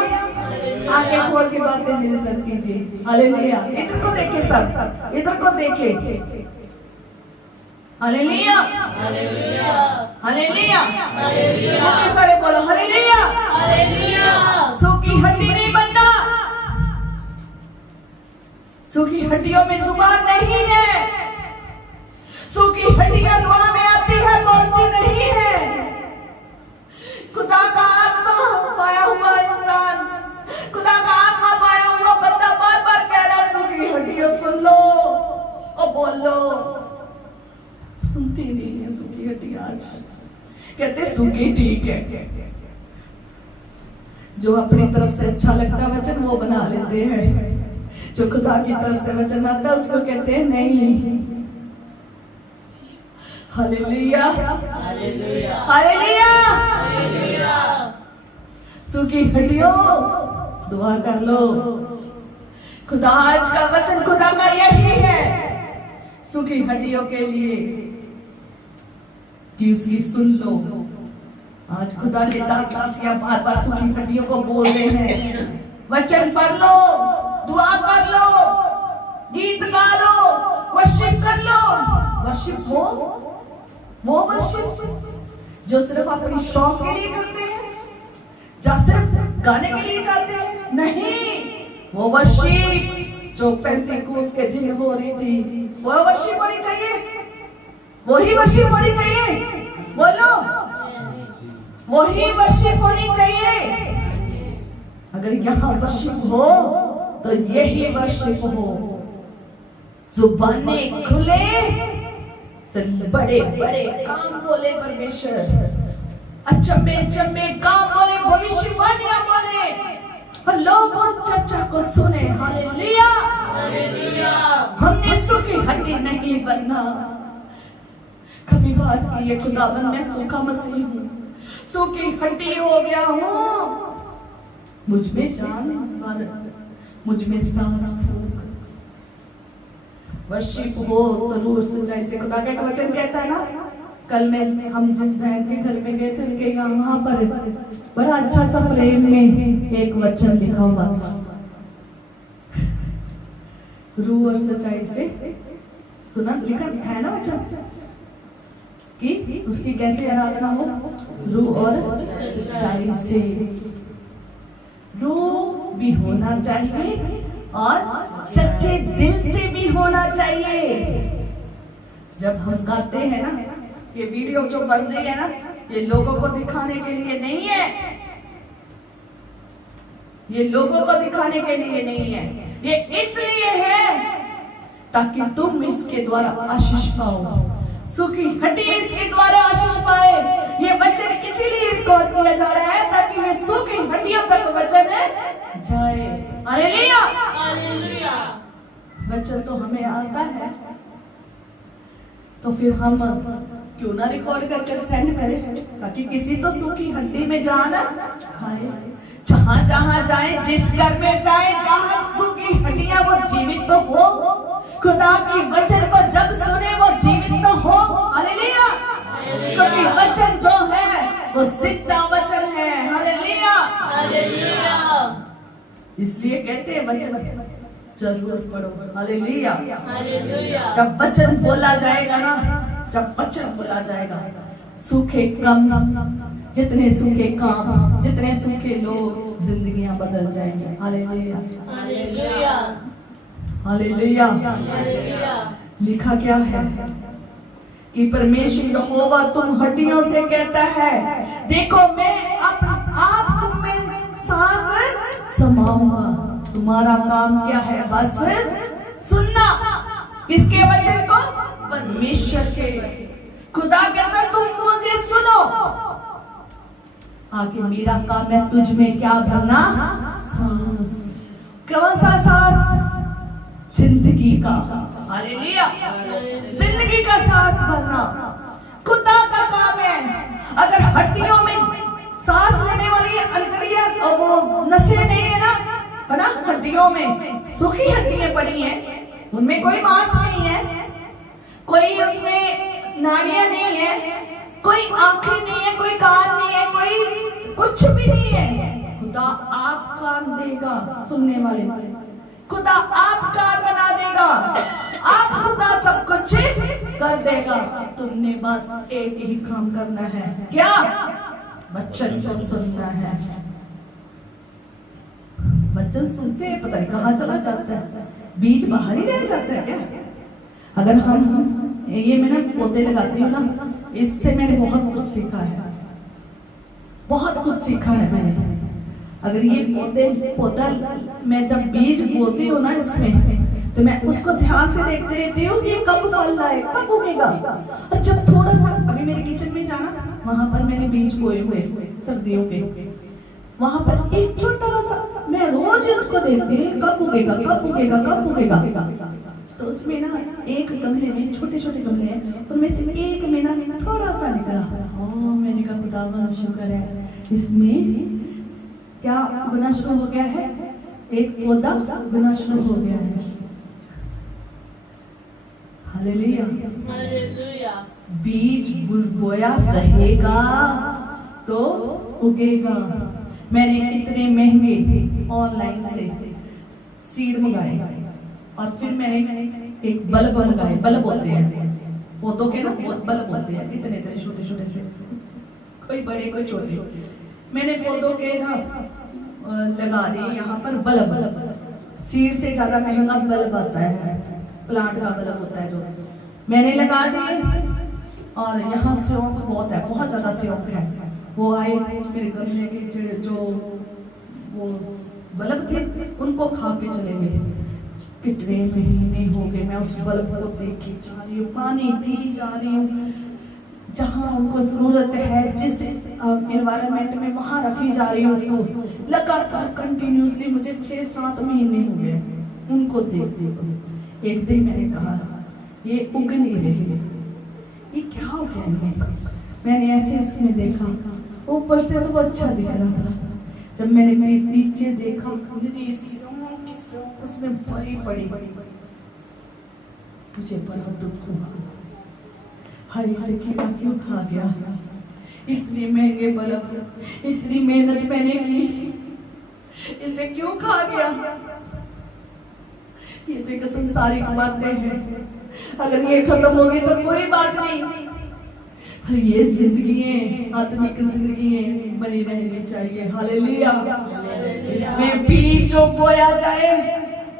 आगे खोल के बातें मेरे साथ कीजिए। हालेलुया। इधर को देखे सब, इधर को देखे। Hallelujah, hallelujah, hallelujah, hallelujah. मुझे सारे बोलो हालेलुया, हालेलुया। सूखी हड्डी नहीं बनना, सूखी हड्डियों में जुबान नहीं है। सूखी हड्डियां दुआ में आती है, बोलती नहीं है। खुदा का आत्मा पाया हुआ इंसान, खुदा का आत्मा पाया हुआ बंदा बार बार कह रहा है सूखी हड्डियों सुन लो और बोलो। सुनती नहीं है सूखी हड्डियां। आज कहते सूखी ठीक है, जो अपनी तरफ से अच्छा लगता वचन वो बना लेते हैं, जो खुदा की तरफ से वचन आता है उसको कहते हैं नहीं। Hallelujah, hallelujah, hallelujah, hallelujah. सूखी हड्डियों दुआ कर लो। खुदा आज का वचन खुदा का यही है सूखी हड्डियों के लिए कि उसकी सुन लो। आज खुदा के दास दासियां बार बार सूखी हड्डियों को बोल रहे हैं, वचन पढ़ लो, दुआ कर लो, गीत गा लो, वर्शिप कर लो। वर्शिप वो वर्शिप जो सिर्फ अपनी शौक के लिए करते हैं, या सिर्फ गाने के लिए जाते हैं, नहीं। वो वर्शिप जो पेंटिकोस के दिन हो रही थी, वो वर्शिप होनी चाहिए, वही वर्शिप होनी चाहिए। बोलो, वही वर्शिप होनी चाहिए। अगर यहाँ वर्शिप हो तो यही वर्शिप हो। जुबानें खुले तो बड़े बड़े काम बोले परमेश्वर, अचंभे अचंभे काम बोले, भविष्यवाणियां बोले और लोगों चर्चा को सुने। Hallelujah, hallelujah. हमने सूखी हड्डी नहीं बनना। कभी बात की है खुदाबंद मैं सूखा मसीह हूँ, सूखी हड्डी हो गया हूँ, मुझ में जान मार, मुझ में सांस फूक। वर्शिप हो तो रूह सच्चाई से। खुदा का वचन कहता है ना, कल में हम जिस बहन के घर में गए थे उनके वहां पर बड़ा अच्छा सा फ्रेम में एक वचन लिखा हुआ था, रूह और सच्चाई से। सुना लिखा है ना वचन कि उसकी कैसी आराधना हो, रूह और सच्चाई से। रूह भी होना चाहिए और सच्चे दिल से भी होना चाहिए। जब हम गाते हैं ना, ये वीडियो जो बन रही है ना, ये लोगों को दिखाने के लिए नहीं है, ये लोगों को दिखाने के लिए नहीं है, ये इसलिए है ताकि तुम इसके द्वारा आशीष पाओ। सूखी हड्डी इसके द्वारा आशीष पाए। ये वचन इसीलिए रिकॉर्ड किया जा रहा है ताकि ये सूखी हड्डियों तक वचन जाए। Hallelujah, hallelujah. वचन तो हमें आता है, तो फिर हम क्यों ना रिकॉर्ड करके सेंड करें, ताकि किसी तो सूखी हड्डी में जान आए। जहां जहां जाए, जिस घर में जाए, जहां सूखी हड्डियां, वो जीवित तो हो। खुदा की वचन को जब सुने वो जीवित तो हो। हालेलुया। क्योंकि वचन जो है वो जिंदा वचन है। Hallelujah, hallelujah. इसलिए कहते हैं वचन जरूर पढ़ो। Hallelujah, hallelujah. जब वचन बोला जाएगा ना, जब वचन बोला जाएगा, सूखे कम, जितने सूखे काम, जितने सूखे लोग, जिंदगियां बदल जाएंगी। Hallelujah, hallelujah, hallelujah, hallelujah. लिखा क्या है कि परमेश्वर यहोवा तुम हड्डियों से कहता है, देखो मैं आप तुम में सांस समाऊंगा। तुम्हारा काम क्या है? बस सुनना। किसके वचन को? परमेश्वर के। खुदा कहता तुम मुझे सुनो, आगे मेरा काम है तुझ में क्या भरना? सांस। कौन सा सांस? जिंदगी का। हालेलुया, जिंदगी का सांस भरना खुदा का काम है। अगर हड्डियों में सांस लेने वाली अंतरिया और वो नसें नहीं है ना, है ना, हड्डियों में सूखी हड्डियां पड़ी हैं, उनमें कोई मांस नहीं है, कोई उसमें नाड़ियां नहीं है, कोई आंखें नहीं है, कोई कान नहीं है, कोई कुछ भी नहीं है। खुदा आप कान देगा सुनने वाले, खुदा आप कान बना देगा, आप खुदा सब कुछ कर देगा। तुमने बस एक ही काम करना है, क्या? वचन को सुनना है। वचन सुनते हैं पता नहीं कहाँ चला जाता है, बीज बाहर ही रह जाता है क्या? अगर हम ये मैं ना पौधे लगाती हूँ ना, इससे मैंने बहुत कुछ सीखा है, बहुत कुछ सीखा है मैंने। अगर ये पौधा मैं जब बीज बोती हूँ ना इसमें, तो मैं उसको ध्यान से देखते रहती हूँ कि कब फल लाए, कब उगेगा। और जब थोड़ा सा अभी मेरे किचन में जाना, वहां पर मैंने बीज बोए हुए सर्दियों के, वहां पर एक छोटा सा, मैं रोज उसको देखती हूँ कब उगेगा, कब उगेगा, कब उगेगा। तो उसमें ना एक गमले में, छोटे छोटे गमले हैं, उनमें से एक में ना थोड़ा सा निकला। मैंने कहा खुदावंद शुक्र है, इसमें क्या उगना शुरू हो गया है, एक पौधा उगना शुरू हो गया है। Hallelujah, hallelujah. बीज बोया रहेगा तो उगेगा। मैंने इतने महंगे ऑनलाइन से सीड मंगाए, और फिर मैंने एक बल्ब मंगाए। बल्ब होते हैं पौधों के ना, बल्ब होते हैं इतने इतने छोटे छोटे से, कोई बड़े कोई छोटे। मैंने पौधों के ना लगा दिए यहाँ पर बल्ब। सीड से ज्यादा महंगा बल्ब आता है, प्लांट का बल्ब होता है जो, मैंने लगा दिए। और यहाँ शौक बहुत है, बहुत ज्यादा शौक है। वो आए मेरे गमले के जो वो बल्ब थे, उनको खा के चले गए। कितने महीने हो गए मैं उस बल्ब को देखी जा रही हूँ, पानी दी जा रही हूँ, जहाँ उनको जरूरत है, जिस एनवायरनमेंट में वहाँ रखी जा रही है उसको। लगातार कंटिन्यूसली मुझे 6-7 महीने हो गए उनको देखते हुए। एक दिन मैंने कहा ये उग नहीं रहे, ये क्या हो गया? मैंने ऐसे इसमें देखा, ऊपर से तो अच्छा दिख रहा था, जब मैंने नीचे देखा उसमें बड़ी बड़ी मुझे बड़ा दुख हुआ। हरी से कीड़ा क्यों खा गया? इतने महंगे बल्ब, इतनी मेहनत मैंने की, इसे क्यों खा गया? ये तो एक संसारिक बातें हैं, अगर ये खत्म होगी तो कोई बात नहीं। ये जिंदगी है, आत्मिक जिंदगी है, बनी रहनी चाहिए। हालेलुया। इसमें बीज जो बोया जाए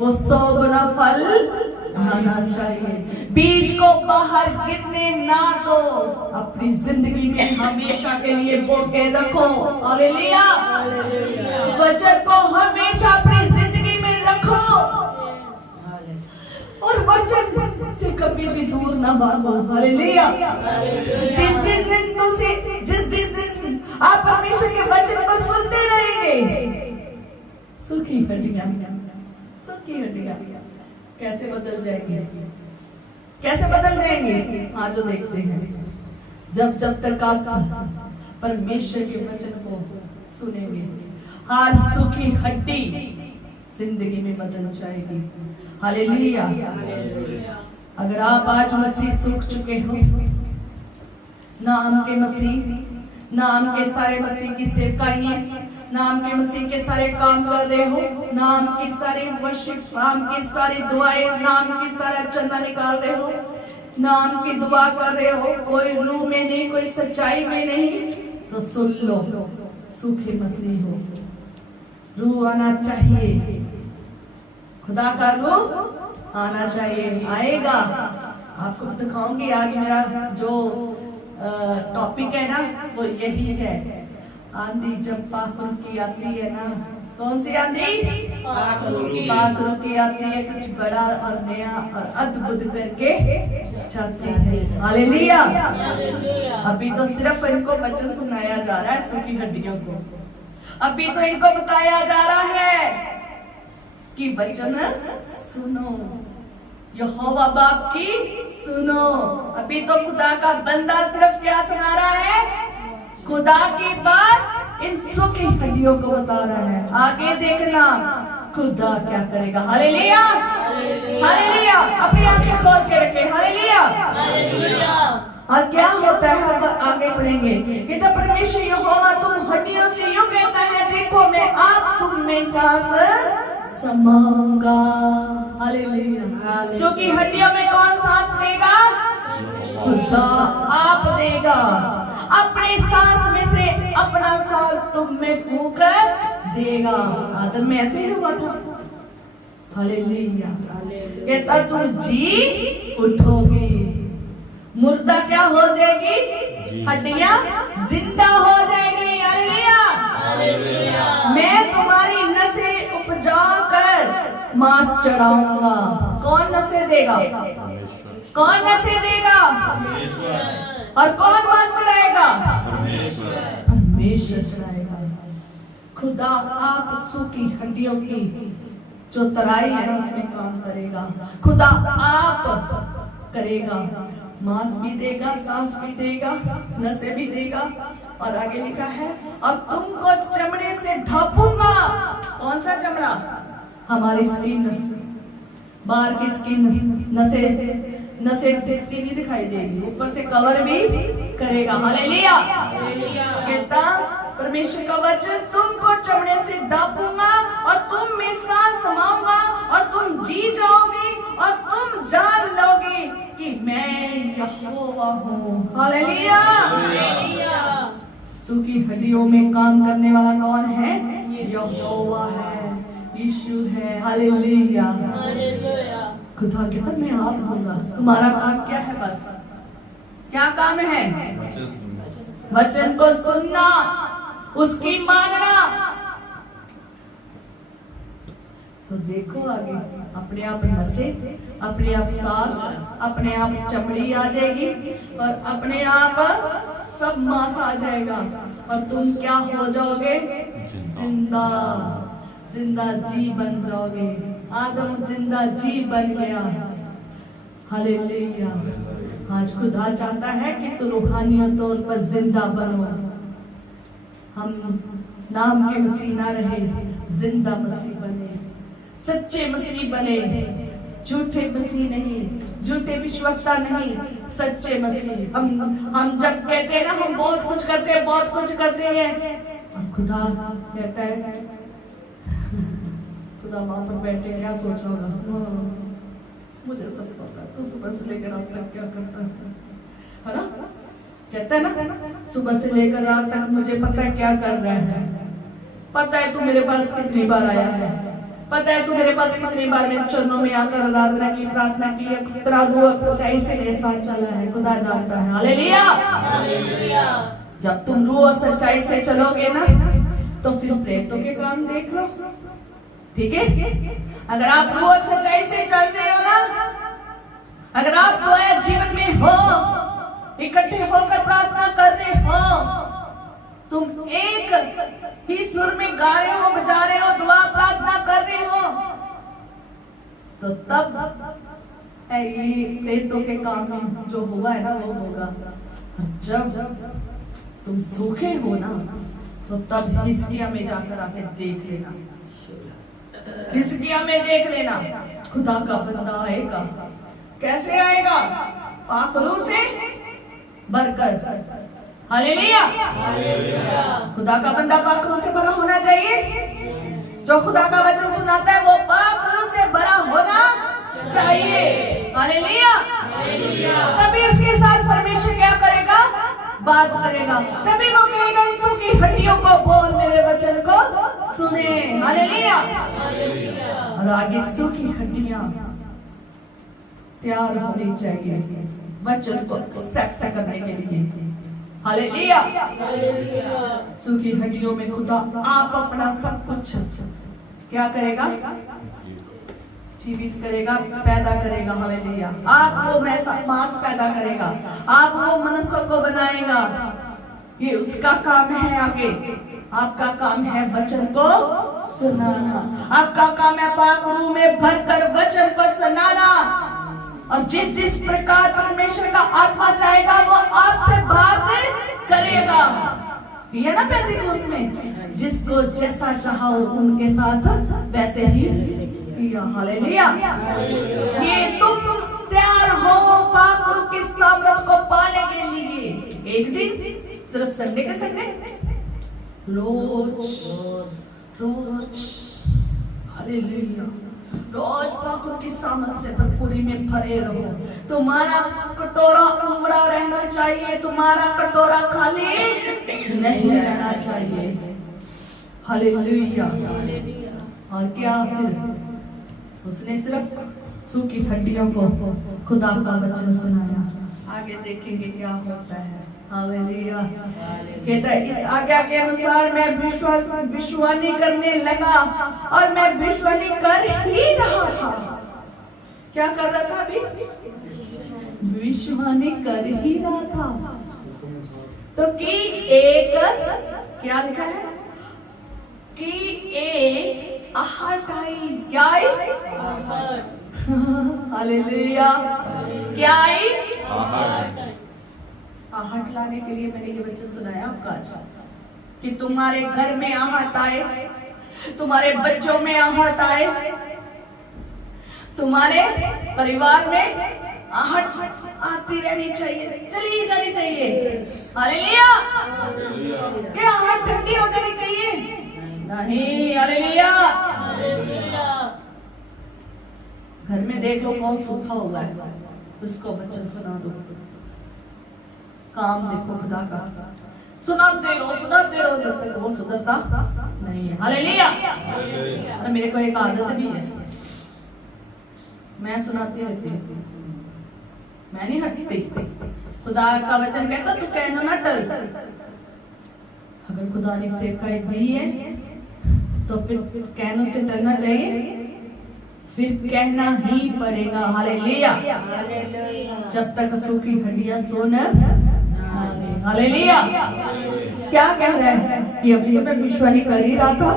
वो 100 गुना फल आना चाहिए। बीज को बाहर गिरने ना दो, अपनी जिंदगी में हमेशा के लिए बो के रखो। हालेलुया। वचन को हमेशा अपनी जिंदगी में रखो, और वचन से कभी भी दूर ना भागो। हालेलुया। जिस दिन आप परमेश्वर के वचन को सुनते रहेंगे, सूखी हड्डियां कैसे बदल जाएंगे, कैसे बदल जाएंगे? आज जो देखते हैं, जब तक आप परमेश्वर के वचन को सुनेंगे, हर सूखी हड्डी जिंदगी में बदल जाएगी। हालेलुया। अगर आप आज मसीह सूख चुके हो, नाम के मसीह, नाम के सारे मसीह की सेवकाई है, नाम के मसीह के सारे काम कर रहे हो, नाम की सारी वर्शिप, नाम की सारी दुआएं, नाम की सारा चंदा निकाल रहे हो, नाम की दुआ कर रहे हो, कोई रूह में नहीं, कोई सच्चाई में नहीं, तो सुन लो, सूखे मसीह हो, रूह आना चाहिए, खुदा का रूह आना चाहिए, आएगा। आपको दिखाऊंगी आज मेरा जो टॉपिक है ना, वो यही है। आंधी जब पाखरू की आती है ना, कौन सी आंधी? पाखरू की आती है, कुछ बड़ा और नया और अद्भुत करके जाती है। हालेलुया। अभी तो सिर्फ इनको वचन सुनाया जा रहा है, सूखी हड्डियों को। अभी तो इनको बताया जा रहा है कि वचन सुनो, यहोवा बाप की सुनो। अभी तो खुदा का बंदा सिर्फ क्या सुना रहा है? खुदा की बात इन सूखी हड्डियों को बता रहा है। आगे देखना खुदा क्या करेगा। Hallelujah, hallelujah. अपनी आंखें खोल के रखे। Hallelujah, hallelujah. और क्या होता है, अब आगे बढ़ेंगे कि तब परमेश्वर यहोवा तुम हड्डियों से यूं कहता है, देखो मैं आप तुम में सांस समाऊंगा। हालेलुया। सूखी हड्डियों में कौन सांस देगा? खुदा आप देगा। अपने सांस में से अपना सांस तुम में फूंक देगा। आदम में ऐसे ही हुआ था। हालेलुया। कहता तुम जी उठोगे, मुर्दा क्या हो जाएगी? हड्डियां जिंदा हो जाएगी। हालेलुया। मैं तुम्हारी नसें उपजा कर मांस चढ़ाऊंगा। कौन नसें देगा? कौन नसें देगा? और कौन मांस चढ़ाएगा? परमेश्वर चढ़ाएगा। खुदा आप सूखी हड्डियों की जो तराई है उसमें काम करेगा। खुदा आप करेगा, मांस भी देगा, सांस भी देगा, नसें भी देगा। और आगे लिखा है, और तुमको चमड़े से ढांपूंगा। कौन सा चमड़ा? हमारी स्किन, बाहर की स्किन, नसें दिखती नहीं दिखाई देगी, ऊपर से कवर भी करेगा। हालेलुया। कहता परमेश्वर का वचन, तुमको चमड़े से ढांपूंगा और तुम में सांस समाऊंगा और तुम जी जाओगे और तुम जान लोगे कि मैं यहोवा हूँ। हालेलुया। सूखी हड्डियों में काम करने वाला कौन है? यहोवा है, यीशु है। हालेलुया। खुदा कहता मैं आप दूंगा। तुम्हारा काम क्या है? बस क्या काम है? वचन को सुनना, उसकी मानना। तो देखो आगे अपने आप नसें, अपने आप सांस, अपने आप चमड़ी आ जाएगी और अपने आप सब मांस आ जाएगा और तुम क्या हो जाओगे? जिंदा, जिंदा जी बन जाओगे। आदम जिंदा जी बन गया। हालेलुया। आज खुदा चाहता है कि तू रूहानी तौर पर जिंदा बनो। हम नाम के मसीह ना रहे, जिंदा मसीह बने, सच्चे मसीह बने, झूठे मसीह नहीं, झूठे विश्वक्ता नहीं, सच्चे मसीह। हम जब कहते हैं ना हम बहुत कुछ करते हैं, बहुत कुछ करते हैं, और खुदा कहता है, खुदा वहां पर बैठे क्या सोचा होगा? मुझे सब पता, तू सुबह से लेकर रात तक क्या करता है ना? कहता है ना, सुबह से लेकर रात तक मुझे पता है क्या कर रहा है, पता है तू मेरे पास कितनी बार आया है, पता है तू मेरे पास कितनी बार मेरे चरणों में आकर आराधना की, प्रार्थना की, कितना रूह और सच्चाई से मेरे साथ चला है। खुदा जानता है। Hallelujah, hallelujah. जब तुम रूह और सच्चाई से चलोगे ना तो फिर प्रेतों के काम देख लो। ठीक है? अगर आप रूह और सच्चाई से चल रहे हो ना, अगर आप दुआ जीवन में हो, इकट्ठे होकर प्रार्थना कर रहे हो, तुम एक ही सुर में गा रहे हो, बजा रहे हो, दुआ प्रार्थना कर रहे हो, तो तब है ये प्रेतों के काम में जो हुआ है ना वो होगा। और जब तुम सूखे हो ना तो तब हिजकिय्याह में जाकर आके देख लेना, हिजकिय्याह में देख लेना खुदा का बंदा आएगा। कैसे आएगा? पाक रूह से भरकर। हालेलुया। खुदा का बंदा पाक रूह से भरा होना चाहिए। जो खुदा का वचन सुनाता है वो पाक रूह से भरा होना चाहिए। हालेलुया। तभी उसके साथ परमेश्वर क्या करेगा? बात करेगा। तभी वो कहेगा इंसू की हड्डियों को बोल मेरे वचन को सुने। हालेलुया। और आगे सूखी हड्डियां तैयार होनी चाहिए वचन को एक्सेप्ट करने के लिए। हालेलुया। सूखी हड्डियों में खुदा आप अपना सब कुछ क्या करेगा? जीवित करेगा, पैदा करेगा। हालेलुया। आप वो मांस पैदा करेगा, आप वो मनुष्य को बनाएगा। ये उसका काम है। आगे आपका काम है वचन को सुनाना। आपका काम है पाक रूह में भरकर वचन को सुनाना। और जिस जिस प्रकार परमेश्वर का आत्मा चाहेगा वो आपसे बात करेगा। ये ना पेंतिकुस्त में जिसको जैसा चाहा उनके साथ वैसे ही किया। हालेलुया। ये तुम तैयार हो पाक रूह की सामर्थ को पाने के लिए। एक दिन सिर्फ संडे के संडे, रोज रोज हालेलुया रोज पाक रूह की सामर्थ से भरपूरी में भरे रहो। तुम्हारा कटोरा उमड़ा रहना चाहिए, तुम्हारा कटोरा खाली नहीं रहना चाहिए। हालेलुया। और क्या फिर उसने सिर्फ सूखी हड्डियों को खुदा का वचन सुनाया। आगे देखेंगे क्या होता है। हालेलुया। कहता है इस आज्ञा के अनुसार मैं विश्वानी करने लगा और मैं विश्वानी कर ही रहा था। क्या कर रहा था? अभी विश्वानी कर ही रहा था। तो कि एक क्या लिखा है? कि एक आहट आई। क्या आई? हालेलुया। क्या आई? आहट लाने के लिए मैंने ये वचन सुनाया आपका आज कि तुम्हारे घर में आहट आए, तुम्हारे बच्चों में आहट आए, तुम्हारे परिवार में आहट आती रहनी चाहिए, चली जानी चाहिए। हालेलुया। क्या आहट ठंडी हो जानी चाहिए? नहीं। हालेलुया। घर में देख लो कौन सूखा हुआ है, उसको वचन सुना दो। काम देखो खुदा का, सुनाते रहो जब तक वो सुधरता नहीं है। हालेलुया। अरे मेरे को एक आदत भी है, मैं सुनाती रहती हूँ, मैं नहीं हटती। खुदा का वचन कहता तू कहना ना टल। अगर खुदा ने से कह दी है तो फिर कहने से डरना चाहिए, फिर कहना ही पड़ेगा। हालेलुया। जब तक सूखी हड्डियां सोन। हालेलुया। क्या कह रहा है कि अभी तो मैं विश्वानी कर ही रहा था,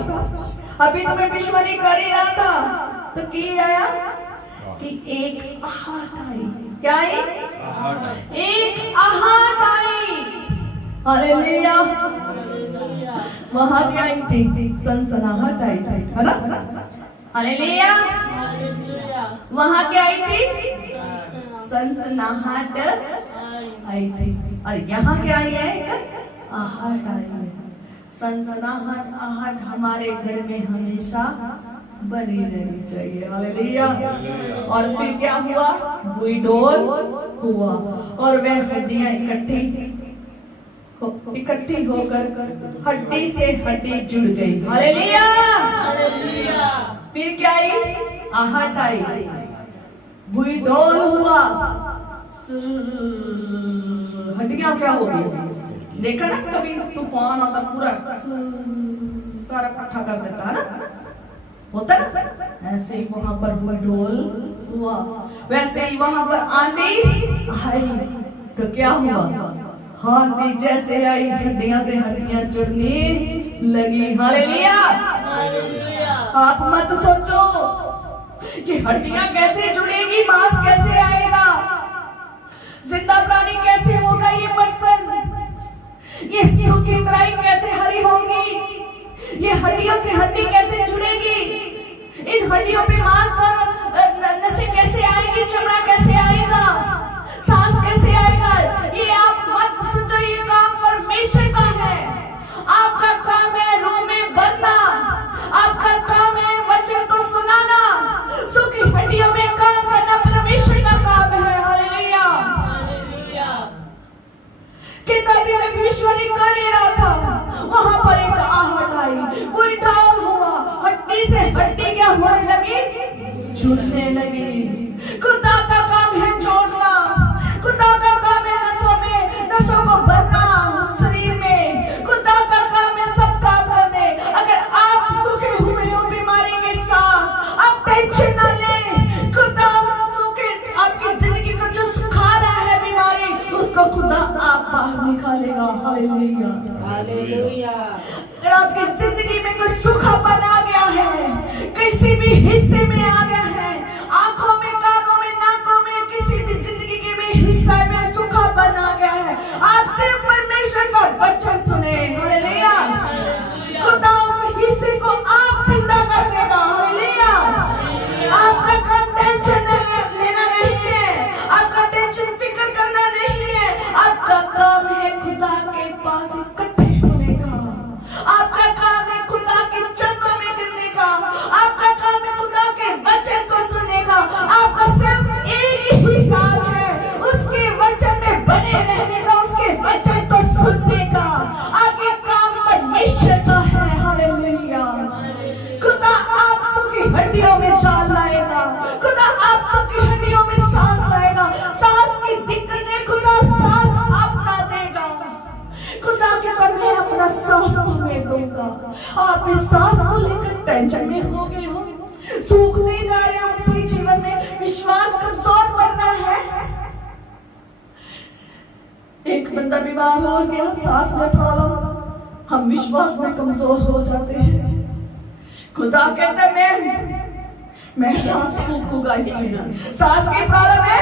अभी तो मैं विश्वानी कर ही रहा था। तो क्या आया कि एक आहट आई। क्या आई? एक आहट आई। हालेलुया। वहां क्या आई थी? सनसनाहट आई थी, है ना? हालेलुया। वहां क्या आई थी? सनसनाहट आई थी। और यहाँ क्या आई है? आहट आई है। सनसनाहट आहट हमारे घर में हमेशा बनी रहनी चाहिए। हालेलुया। और फिर क्या हुआ? बुईडोल हुआ और वह हड्डियां इकट्ठी होकर हड्डी से हड्डी जुड़ गई। हालेलुया। फिर क्या आई? आहट आई, बुईडोल हुआ, हड्डियां क्या हो गई? देखा ना कभी तूफान आता पूरा सारा इकट्ठा कर देता है ना, होता ना? ऐसे ही वहां पर बुईडोल हुआ, वैसे ही वहां पर आंधी आई। तो क्या हुआ? आंधी जैसे आई हड्डियां से हड्डियां जुड़ने लगी। हालेलुया। आप मत सोचो कि हड्डियां कैसे जुड़ेगी, मांस कैसे आएगा, जिंदा प्राणी कैसे होगा ये पर्सन, ये सूखी तराई कैसे हरी होगी, ये हड्डियों से हड्डी कैसे जुड़ेगी, इन हड्डियों पे मांस और नसें कैसे आएगी, चमड़ा कैसे आएगा, सांस कैसे आएगा। ये आप मत सोचो, ये काम परमेश्वर का है। आपका काम है रूह में बनना, आपका काम है वचन को सुनाना, सूखी हड्डियों में काम करना परमेश्वर का काम है। Hallelujah, hallelujah. किताबी में भविष्यवाणी कर ही रहा था, वहां पर एक आहट आई, कोई ढाल हुआ, हड्डी से हड्डी क्या होने लगी, जुड़ने लगी। खुदा का काम है जोड़ना, खुदा का काम है नसों को भरना शरीर में, खुदा का काम है सब काम करने। अगर आप सूखे हुए हो बीमारी के साथ, आप टेंशन ना लें, खुदा सूखे आपकी जिंदगी को जो सुखा रहा है बीमारी, उसको खुदा आप बाहर निकालेगा। Hallelujah, hallelujah. अगर आपकी जिंदगी में कोई सूखापन आ गया है, किसी भी हिस्से में आ गया है, आंखों में, कानों में, नाकों में, किसी भी जिंदगी के भी हिस्से में सूखापन आ गया है, आप सिर्फ परमेश्वर का वचन सुने। हालेलुया, खुदा उस हिस्से को आप जिंदा कर देगा। हालेलुया, आपका काम टेंशन लेना नहीं है, आपका टेंशन फिक्र करना नहीं है, आपका काम है खुदा के पास इकट्ठे होने का, आपका काम है खुदा के चरणों में गिरने का, आपका काम है खुदा के वचन को सुनने का। आपका सिर्फ एक ही काम है, उसके वचन में बने रहने का, उसके वचन को सुनने का। आगे काम परमेश्वर का है। हालेलुया, खुदा आप सबकी हड्डियों में जान लाएगा, खुदा आप सबकी हड्डियों में सांस लाएगा। सांस की दिक्कतें खुदा सांस अपना देगा, खुदा के कर मैं अपना सांस तुम्हें दूंगा। आप इस सांस को लेकर टेंशन में हो गए हो, सूखते जा रहे हो, उसी जीवन में विश्वास कमजोर पड़ रहा है। एक बंदा बीमार हो गया, सांस में प्रॉब्लम, हम विश्वास में कमजोर हो जाते हैं। खुदा कहता है मैं सांस फूंकूंगा इसमें, सांस की प्रॉब्लम है,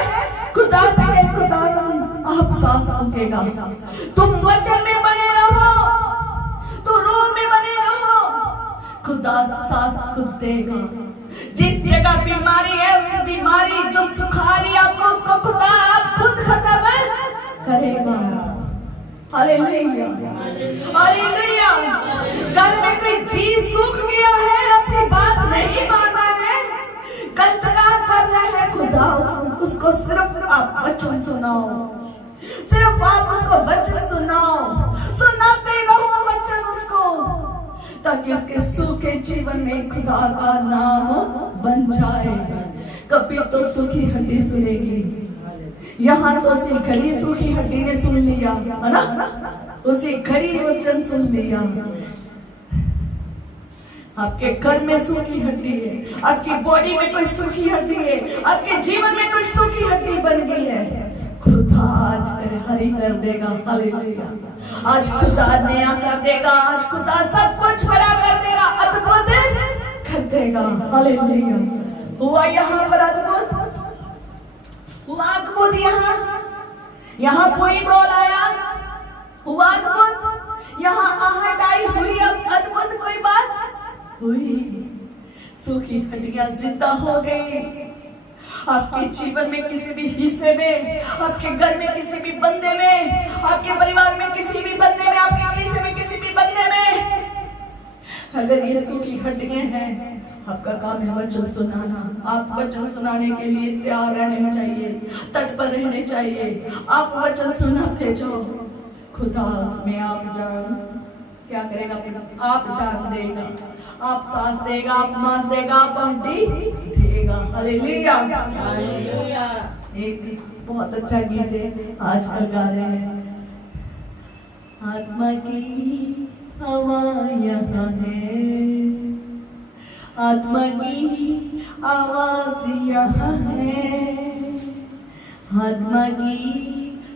खुदा से कह, खुदा आप सांस फूंकेगा। तुम वचन में बने रहो, तो रूह में बने रहो, खुदा सांस खुद देगा। जिस जगह बीमारी है, उस बीमारी जो सुखा रही आपको, उसको खुदा आप खुद खत्म करेगा। Hallelujah, hallelujah. घर में कोई चीज सूख गया है, अपनी बात नहीं माना है, गलत काम कर रहा है, खुदा उसको सिर्फ आप वचन सुनाओ, सिर्फ आप उसको वचन सुनाओ, सुनाते रहो वचन उसको, ताकि उसके सूखे जीवन में खुदा का नाम बन जाए। कभी तो सूखी हड्डी सुनेगी, यहाँ तो उसी घड़ी सूखी हड्डी ने सुन लिया, है ना, उसी घड़ी वचन सुन लिया। आपके घर में सूखी हड्डी है, आपकी बॉडी में कोई सूखी हड्डी है, आपके जीवन में कोई सूखी हड्डी बन गई है, खुदा आज हरी कर देगा। हालेलुया, आज खुदा नया कर देगा, आज खुदा सब कुछ बड़ा कर देगा, अद्भुत कर देगा। हालेलुया, हुआ यहाँ पर अद्भुत, हुआ अद्भुत, यहाँ कोई बोल आया, हुआ अद्भुत, यहाँ आहट आई, हुई अद्भुत कोई बात हुई, सूखी हड्डियां जिंदा हो गई। आपके जीवन में किसी भी हिस्से में, आपके घर में किसी भी बंदे में, आपके परिवार में किसी भी बंदे में, आपके हिस्से में किसी भी बंदे में अगर ये सूखी हड्डियां हैं, आपका काम है वचन सुनाना। आप वचन सुनाने के लिए तैयार रहने चाहिए, तत्पर रहने चाहिए। आप वचन सुनाते जाओ, खुदा उसमें आप जान क्या करेगा, आप जान देगा, आप सांस देगा, आप मांस देगा, आप हड्डी देगा। Hallelujah, hallelujah. एक बहुत अच्छा गीत है, आजकल गा रहे हैं, आत्मा की हवा यहाँ है, आत्मा की आवाज यहाँ है, आत्मा की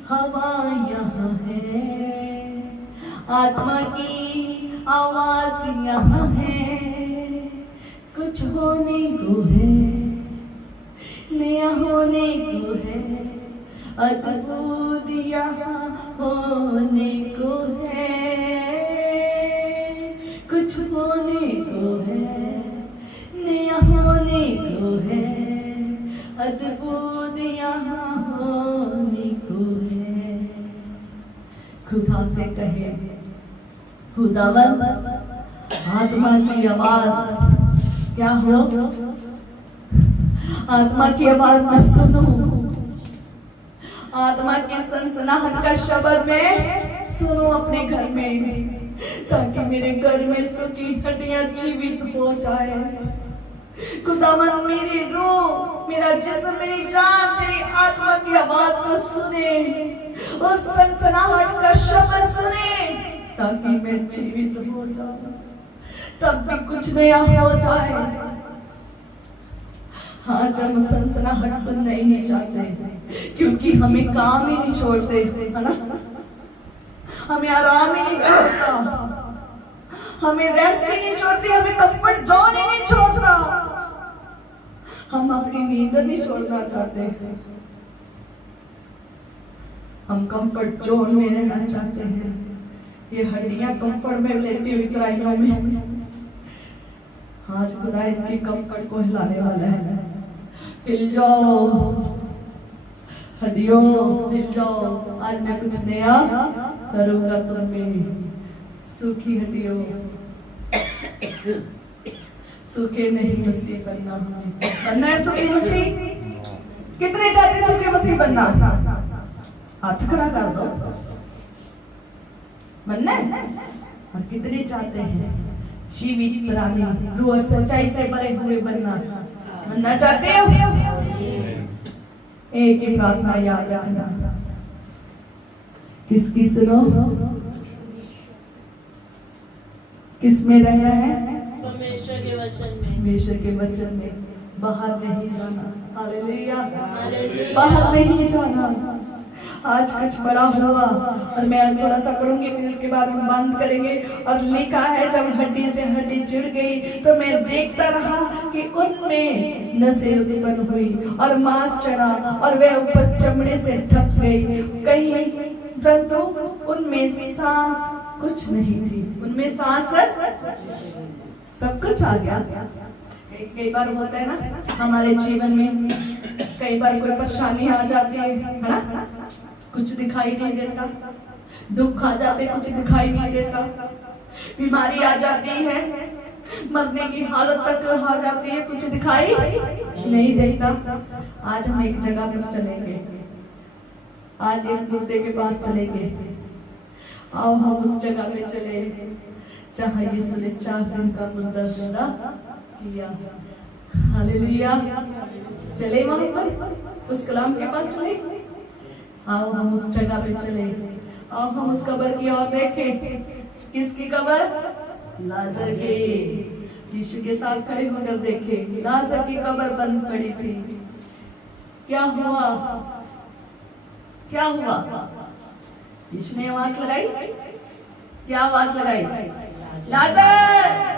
हवा यहाँ है, आत्मा की आवाज यहाँ है, कुछ होने को है, अद्भुत यहाँ होने को है, कुछ होने को है, नया होने को है, अद्भुत यहाँ होने को है। खुदा से कहे, खुदावन आत्मा की आवाज क्या हो, आत्मा की आवाज मैं सुनूं, आत्मा की सनसनाहट का शब्द में सुनो अपने घर में, ताकि मेरे घर में सूखी हड्डियां जीवित हो जाए। खुदावन मेरी रूह, मेरा जिस्म, मेरी जान तेरी आत्मा की आवाज को सुने, उस सनसनाहट का शब्द सुने, ताकि मैं जीवित हो जाऊं, तब भी कुछ नया हो जाए। हाँ, जब सनसनाहट सुनना ही नहीं चाहते, क्योंकि हमें काम ही नहीं छोड़ते, है ना, हमें आराम ही नहीं छोड़ता, हमें रेस्ट ही नहीं छोड़ती, हमें कंफर्ट जोन ही नहीं छोड़ता, हम अपनी नींद नहीं छोड़ना चाहते, हम कंफर्ट जोन में रहना चाहते हैं। ये हड्डियां कंफर्ट में लेटी हुई तराइयों में, आज खुदा इनकी कंफर्ट को हिलाने वाला है। हिल जाओ हड्डियों, हिल जाओ, आज मैं कुछ नया करूंगा तुम में। सूखी हड्डियों, सूखे नहीं मसीह बनना, बनना है सूखे मसीह। कितने चाहते सूखे मसीह बनना? हाथ खड़ा कर दो, बनना है। और कितने चाहते हैं जीवित प्राणी, रूह और सच्चाई से भरे हुए बनना, बनना चाहते हो? एक ही प्रार्थना याद रखना, किसकी सुनो, किस में रहना है? परमेश्वर के वचन में, परमेश्वर के वचन में, बाहर नहीं जाना। Hallelujah, hallelujah. बाहर नहीं जाना। आज कुछ बड़ा हुआ और मैं थोड़ा सा पढ़ूंगी, फिर उसके बाद हम बंद करेंगे। और लिखा है, जब हड्डी से हड्डी जुड़ गई तो मैं देखता रहा कि उनमें नसें उत्पन्न हुई और मांस चढ़ा और वह ऊपर चमड़े से ढक गई, कहीं परंतु उनमें सांस कुछ नहीं थी। उनमें सांस सब कुछ आ गया। कई बार होता है ना हमारे जीवन में, कई बार कोई परेशानी आ जाती है ना, कुछ दिखाई नहीं देता, दुख आ जाते कुछ दिखाई नहीं देता, बीमारी आ जाती है, मरने की हालत तक आ जाती है, कुछ दिखाई नहीं देता। आज हम एक जगह पर चलेंगे, आज एक मुद्दे के पास चलेंगे। आओ हम उस जगह पे चले जहाँ यीशु ने 4 दिन का मुद्दा जिंदा किया। हालेलुया, चले वहां पर उस कलाम के पास चले। आओ हम उस जगह पे चले, आओ हम उस कब्र की ओर देखें। किसकी कब्र? लाजर के। यीशु के साथ खड़े होकर देखे, लाजर की कब्र बंद पड़ी थी। क्या हुआ? क्या हुआ? यीशु ने आवाज लगाई। क्या आवाज लगाई? लाजर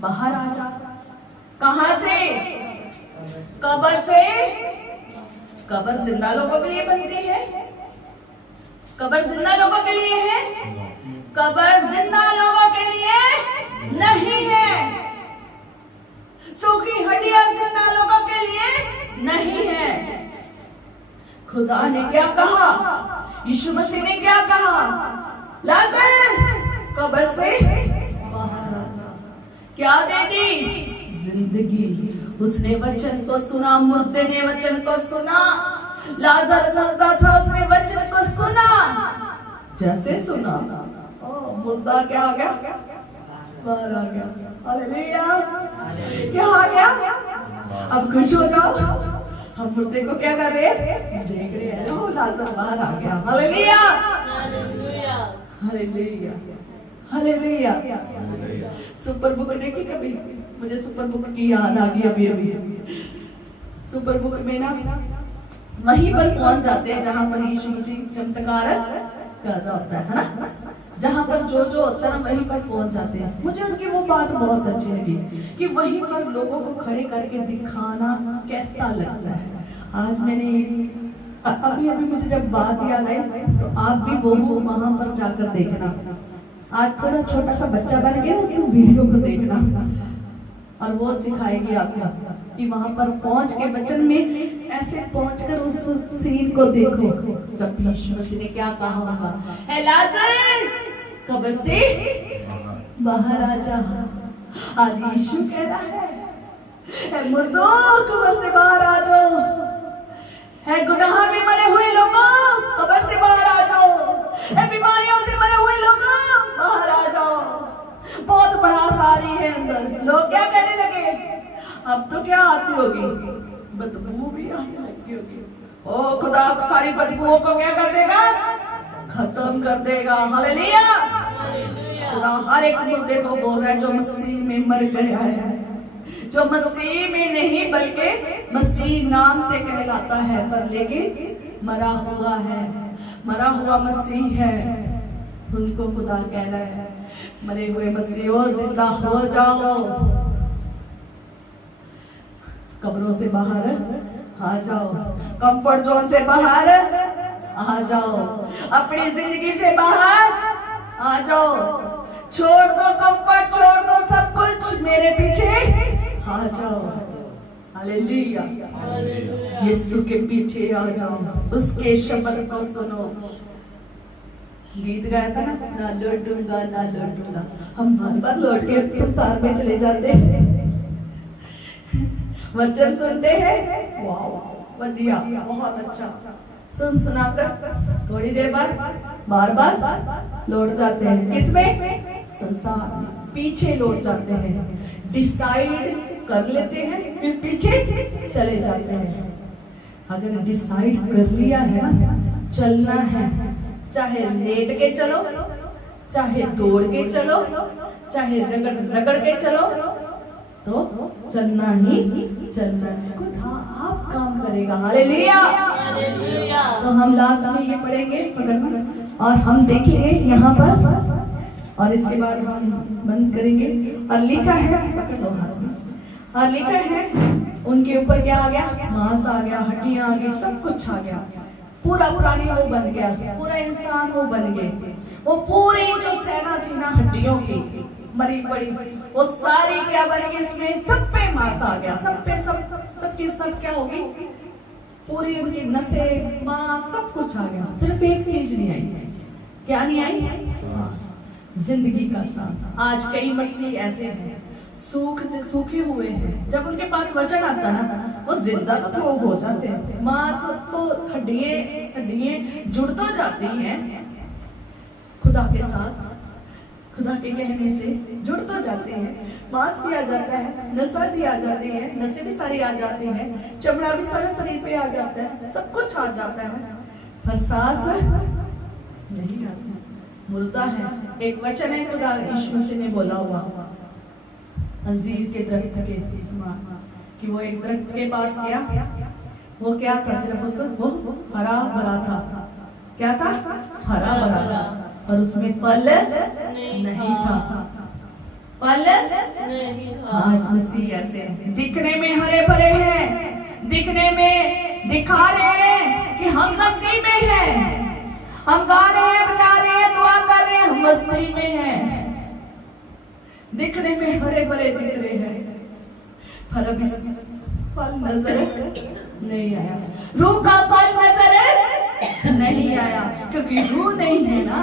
बाहर आ जा। कहां से? कब्र से। कब्र जिंदा लोगों के लिए बनती है? कब्र जिंदा लोगों के लिए है? कब्र जिंदा लोगों के लिए नहीं है। सूखी हड्डियां जिंदा लोगों के लिए नहीं है। खुदा ने क्या कहा? यीशु मसीह ने क्या कहा? लाजर कब्र से बाहर आ जा। क्या दे दी? जिंदगी। उसने वचन को सुना, मुर्दे ने वचन को सुना। लाजर मुर्दा था, उसने वचन को सुना। जैसे सुना, मुर्दा क्या आ गया? बाहर आ गया। हालेलुया, क्या आ गया? अब खुश हो जाओ। हम मुर्दे को क्या कर रहे हैं? देख रहे हैं, ओ लाजर बाहर आ गया। Hallelujah, hallelujah, hallelujah, hallelujah. Super book देखी कभी? मुझे सुपर बुक की याद आ गई अभी अभी। सुपर बुक में ना वहीं पर पहुंच जाते हैं जहां पर यीशु मसीह चमत्कार कर रहा होता है ना, जहां पर जो होता है ना वहीं पर पहुंच जाते हैं। मुझे उनकी वो बात बहुत अच्छी लगी कि वहीं पर लोगों को खड़े करके दिखाना कैसा लगता है। आज मैंने अभी अभी मुझे जब बात याद आई तो आप भी वो वहां पर जाकर देखना। आज थोड़ा छोटा सा बच्चा बन गया, उस वीडियो को देखना और वो सिखाएगी आपको कि वहां पर पहुंच के वचन में ऐसे पहुंचकर उस सीन को देखो जब यीशु मसीह ने क्या कहा होगा, हे लाजर कब्र से बाहर आ जा। आज यीशु कह रहा है, हे मुर्दों कब्र से बाहर आ जाओ, है गुनाह में मरे हुए लोगों कब्र से बाहर आ जाओ, है बीमारियों से मरे हुए लोगों बाहर आ जाओ। बहुत भड़ास आ रही है अंदर। लोग क्या कहने लगे, अब तो क्या आती होगी, बदबू भी आने लगी होगी। ओ खुदा सारी बदबुओं को क्या कर देगा, खत्म कर देगा। हालेलुया। खुदा हर एक मुर्दे को बोल रहा है जो मसीह में मर गया है, जो मसीह में नहीं बल्कि मसीह नाम से कहलाता है, पर लेकिन मरा हुआ है, मरा हुआ मसीह है। उनको खुदा कह रहा है, मरे हुए मसीहो जिंदा हो जाओ, कब्रों से बाहर आ जाओ, कंफर्ट जोन से बाहर आ जाओ, अपनी जिंदगी से बाहर आ जाओ, छोड़ दो कंफर्ट, छोड़ दो सब कुछ, मेरे पीछे आ जाओ। हालेलुया। यीशु के पीछे आ जाओ, उसके शब्द को सुनो। गीत गाया था ना लौटूंगा ना लौटूंगा, हम बार बार लौट के संसार में चले जाते हैं, वचन सुनते हैं, वाह बढ़िया, बहुत अच्छा, सुन सुनाकर थोड़ी देर बाद बार बार लौट जाते हैं, किसमें, संसार में, पीछे लौट जाते हैं, डिसाइड कर लेते हैं फिर पीछे चले जाते हैं। अगर डिसाइड कर लिया है ना चलना है, चाहे लेट के चलो, चाहे दौड़ के चलो, चाहे रगड़ रगड़ के चलो, तो चलना ही चलना है। खुदा आप काम करेगा। हालेलुया। हालेलुया। तो हम लास्ट में ये पढ़ेंगे, पकड़ना, और हम देखेंगे यहाँ पर, और इसके बाद हम बंद करेंगे। और लिखा है, पकड़ लो हाथ में, और लिखा है उनके ऊपर क्या आ गया, मांस आ गया, हड्डियां आ गई, सब कुछ आ गया, पूरा प्राणी वो बन गया, पूरा इंसान वो बन गए। वो पूरी जो सेना थी ना हड्डियों की मरी पड़ी, वो सारी क्या बन गई, इसमें सब पे मांस आ गया, सब पे सबकी सब क्या होगी, पूरी उनकी नसें, मांस, सब कुछ आ गया। सिर्फ एक चीज नहीं आई, क्या नहीं आई, जिंदगी का सांस। आज कई मसीह ऐसे हैं सूखे हुए हैं, जब उनके पास वचन आता ना वो जिंदा तो हो जाते हैं, मांस तो हड्डियां जुड़ तो जाती हैं खुदा के साथ, खुदा के कहने से जुड़ तो जाते हैं, मांस भी आ जाता है, नसा भी आ जाती है, नसें भी सारी आ जाती हैं, चमड़ा भी सारा शरीर पे आ जाता है, सब कुछ आ जाता है, पर सांस नहीं आती, मुर्दा है। एक वचन है खुदा यीशु मसीह ने बोला हुआ अंजीर के दरख्त के समान, कि वो एक दरख्त के पास गया, वो क्या था, सिर्फ उस वो हरा भरा था, क्या था, हरा भरा, और उसमें फल नहीं था, फल नहीं था। आज मसीह ऐसे हैं, दिखने में हरे भरे हैं, दिखने में दिखा रहे हैं कि हम मसीह में हैं, हम गा रहे हैं, बजा रहे हैं, दुआ कर रहे हैं, हम मसीह में हैं, दिखने में हरे भरे दिख रहे हैं, पर अभी फल नजर नहीं आया, रूह का फल नजर नहीं आया, क्योंकि रूह नहीं है ना,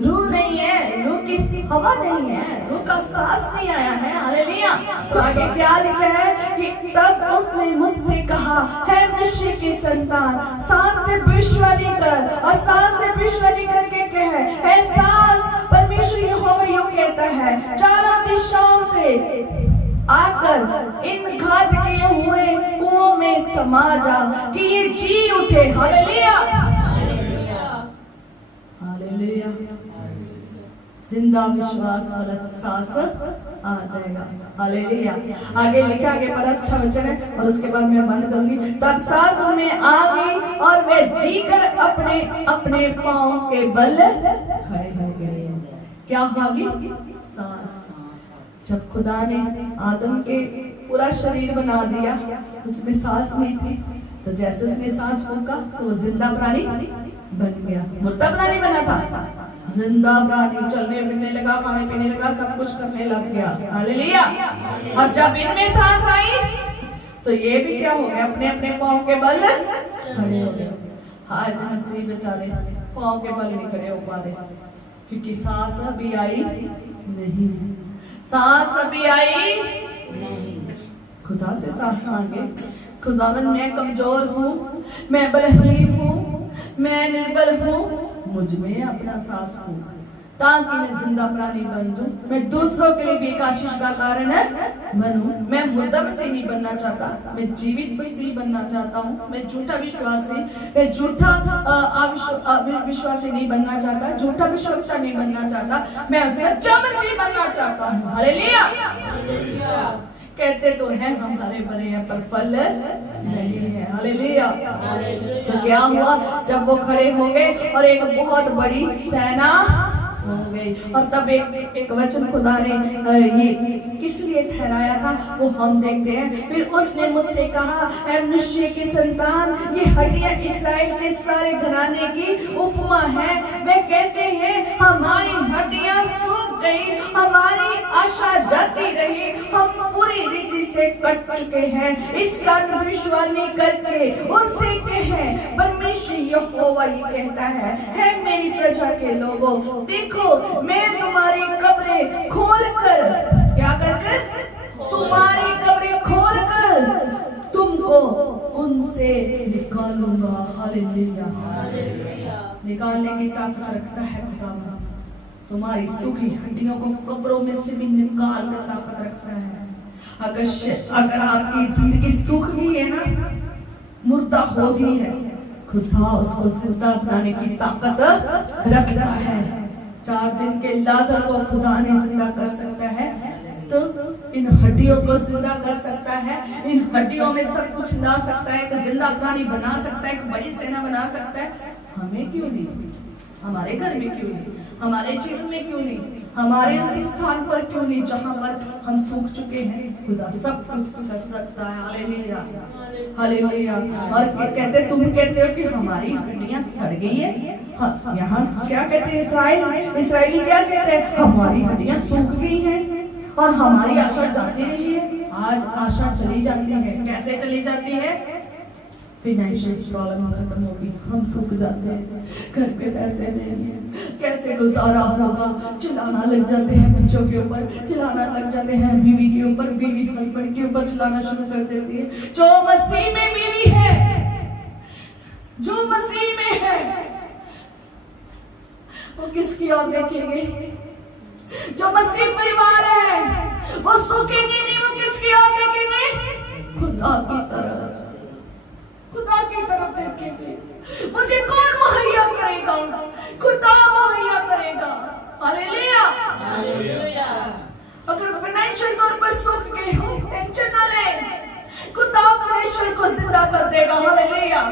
रूह नहीं है, रूह की हवा नहीं है, रूह का सांस नहीं आया है। हालेलुया। तो आगे क्या लिखा है कि तब उसने मुझसे कहा, है मनुष्य की संतान, सांस से भविष्यवाणी कर, और सांस से भविष्यवाणी करके कह, है सांस, परमेश्वर यहोवा यूं कहता है, चारों दिशाओं से आकर इन घात किए हुए कुओं में समा जा, कि ये जी उठे। हालेलुया। हालेलुया। जिंदा विश्वास वाला सांस आ जाएगा। हालेलुया। आगे लिखा, आगे बड़ा अच्छा वचन है, और उसके बाद मैं बंद करूंगी। तब सांस उनमें आ गई और वे जीकर अपने अपने पांव के बल खड़े हो गए। क्या होगी, सांस। जब खुदा ने आदम के पूरा शरीर बना दिया, उसमें सांस नहीं थी, तो जैसे उसने सांस फूंका तो वो जिंदा प्राणी बन गया, मुर्दा प्राणी बना था, जिंदा प्राणी चलने फिरने लगा, खाने पीने लगा, सब कुछ करने लग गया। हालेलुया। और जब इनमें सांस आई तो ये भी क्या हो गया, अपने अपने पांव के बल खड़े हो गए। आज मसीह बेचारे पांव के बल नहीं खड़े हो पा रहे, क्योंकि सांस अभी आई नहीं, सांस अभी आई नहीं। खुदा से सांस मांगे, खुदावन मैं कमजोर हूँ, मैं बलहीन हूँ, मैं निर्बल हूँ, मुझ में अपना सांस फूंक ताकि मैं जिंदा प्राणी बन जाऊं, मैं दूसरों के लिए भी एक आशीष का कारण बनूं। मैं मुर्दा मसीह नहीं बनना चाहता, मैं जीवित मसीह बनना चाहता हूँ। मैं झूठा विश्वासी, मैं झूठा विश्वासी नहीं बनना चाहता, झूठा विश्वक्ता नहीं बनना चाहता, मैं सच्चा मसीह बनना चाहता हूँ। हालेलुया। कहते तो हैं हम हरे भरे हैं पर फल नहीं है। हालेलुया। तो क्या हुआ, जब वो खड़े हो गए और एक बहुत बड़ी सेना हो गई, और तब एक वचन खुदा ने ये किस लिए ठहराया था वो हम देखते हैं। फिर उसने मुझसे कहा, ऐ मनुष्य की संतान, ये हड्डियां इस्राएल के सारे घराने की उपमा है। वे कहते हैं हमारी हड्डियां सूख गई, हमारी आशा जाती रही, हम पूरी रीति से कट चुके हैं। इसका भविष्यवाणी करके उनसे कहे, परमेश्वर यहोवा ये कहता है मेरी प्रजा के लोगों, देखो मैं तुम्हारी कब्रें खोलकर, क्या करके, तुम्हारी कब्रें खोलकर तुमको उनसे निकालूंगा। हालेलुया। निकालने की ताकत रखता है खुदा, तुम्हारी सूखी हड्डियों को कब्रों में से भी निकाल कर ताकत रखता है। अगर आपकी जिंदगी सूख गई है ना, मुर्दा हो गई है, खुदा उसको जिंदा बनाने की ताकत रखता है। 4 दिन के लाजर को खुदा ने जिंदा कर सकता है, तो इन हड्डियों को जिंदा कर सकता है, इन हड्डियों में सब कुछ ला सकता है, एक जिंदा प्राणी बना सकता है, एक बड़ी सेना बना सकता है। हमें क्यों नहीं, हमारे घर में क्यों नहीं, हमारे जीवन में क्यों नहीं, हमारे उस स्थान पर क्यों नहीं जहां पर हम सूख चुके हैं। खुदा सब कुछ कर सकता है। हालेलुया। हालेलुया। और कहते, तुम कहते हो कि हमारी हड्डियां सड़ गई है, यहाँ क्या कहते हैं इस्राएली क्या कहते हैं, हमारी हड्डियां सूख गई हैं और हमारी आशा जाती रही है। आज आशा चली जाती है। कैसे चली जाती है, फाइनेंशियल प्रॉब्लम खत्म होगी, हम सूख जाते हैं, घर पे पैसे नहीं है, कैसे गुजारा होगा, चिल्लाना लग जाते हैं बच्चों के ऊपर, चिल्लाना लग जाते हैं बीवी के ऊपर, बीवी हस्बैंड के ऊपर चिल्लाना शुरू कर देती है। जो मसीह में बीवी है, जो मसीह में है, वो किसकी ओर देखेंगे, जो मसीह परिवार है वो सूखेंगे नहीं, वो किसकी ओर देखेंगे, खुदा की तरफ, खुदा की तरफ देखेंगे। मुझे कौन मुहैया करेगा, खुदा मुहैया करेगा। हालेलुया। हालेलुया। अगर फाइनेंशियल तौर पर सूख गए हो, टेंशन ना ले, खुदा फाइनेंशियल को जिंदा कर देगा। हालेलुया।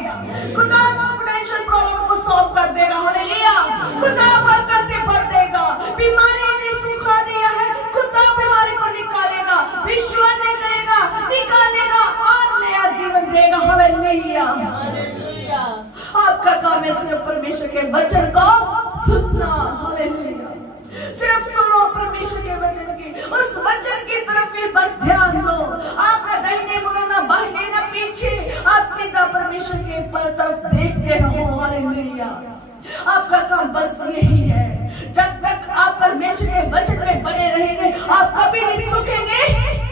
खुदा फाइनेंशियल प्रॉब्लम को सॉल्व कर देगा। हालेलुया। खुदा बरकत से भर देगा। बीमारी ने सूखा दिया है, खुदा बीमारी को निकालेगा, विश्वास नहीं करेगा, निकालेगा और नया जीवन देगा। हालेलुया। हालेलुया। आपका काम है सिर्फ परमेश्वर के वचन को सुनना। हालेलुया। सिर्फ सुनो परमेश्वर के वचन की, उस वचन की तरफ ही बस ध्यान दो। आप ना दाहिने मुड़ो, ना बाहिने, ना पीछे, आप सीधा परमेश्वर के तरफ देखते रहो। हालेलुया। आपका काम बस यही है। जब तक आप परमेश्वर के वचन में बने रहेंगे, आप कभी भी सूखेंगे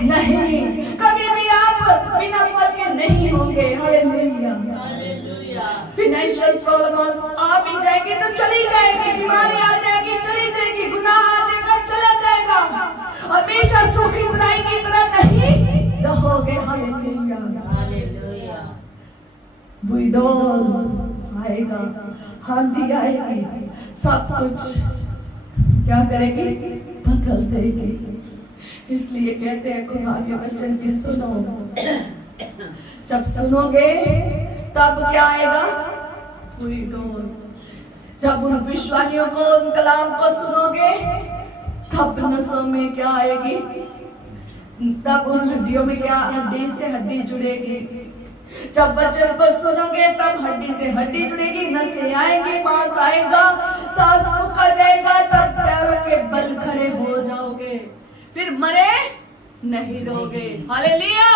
नहीं, कभी भी आप बिना फल के नहीं होंगे। हालेलुया। हालेलुया। फाइनेंशियल प्रॉब्लम्स आ भी जाएगी तो चली जाएगी, बीमारी आ जाएगी चली जाएगी, गुनाह आ जाएगा चला जाएगा, हमेशा सूखी बुराई की तरह नहीं रहोगे। हालेलुया। हालेलुया। बुलडोल आएगा, आंधी आएगी, सब कुछ क्या करेगी, बदल देगी। इसलिए कहते हैं खुदा के वचन की सुनो। जब सुनोगे तब क्या आएगा, पूरी डोर। जब उन विश्वासियों को, उन कलाम को सुनोगे तब नसों में क्या आएगी, तब उन हड्डियों में क्या, हड्डी से हड्डी जुड़ेगी। जब वचन को सुनोगे तब हड्डी से हड्डी जुड़ेगी, नसें आएंगी, मांस आएगा, सांस सूखा जाएगा, तब पैरों के बल खड़े हो जाओगे, फिर मरे नहीं रहोगे। हालेलुया।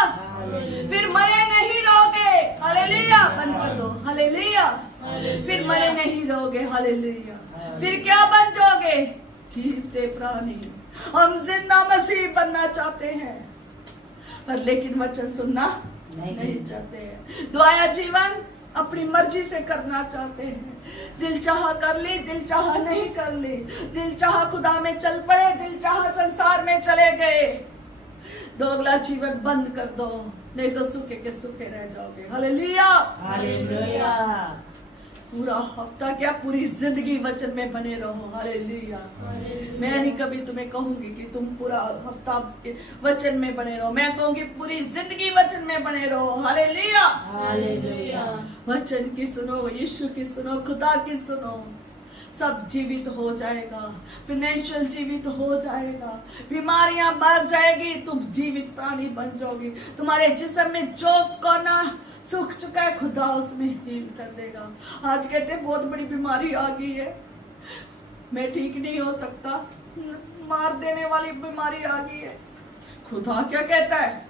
फिर मरे नहीं रहोगे। हालेलुया। बंद कर दो। हालेलुया। फिर मरे नहीं रहोगे। हालेलुया। फिर क्या बन जाओगे? जीवते प्राणी। हम जिंदा मसीह बनना चाहते हैं, पर लेकिन वचन सुनना नहीं चाहते हैं। दुआया जीवन अपनी मर्जी से करना चाहते हैं। दिल चाहा कर ली, दिल चाहा नहीं कर ली, दिल चाहा खुदा में चल पड़े, दिल चाहा संसार में चले गए। दोगला जीवन बंद कर दो, नहीं तो सूखे के सूखे रह जाओगे। हालेलुया। हालेलुया। पूरा हफ्ता क्या, पूरी जिंदगी वचन में बने रहो। हालेलुया। मैं नहीं कभी तुम्हें कहूंगी कि तुम पूरा हफ्ता वचन में बने रहो, मैं कहूंगी पूरी जिंदगी वचन में बने रहो। हालेलुया। हालेलुया। वचन की सुनो, यीशु की सुनो, खुदा की सुनो, सब जीवित हो जाएगा। फाइनेंशियल जीवित हो जाएगा, बीमारियां मर जाएगी, तुम जीवित प्राणी बन जाओगी। तुम्हारे जिस्म में जो कोना सूख चुका है, खुदा उसमें हील कर देगा। आज कहते हैं बहुत बड़ी बीमारी आ गई है, मैं ठीक नहीं हो सकता, मार देने वाली बीमारी आ गई है। खुदा क्या कहता है?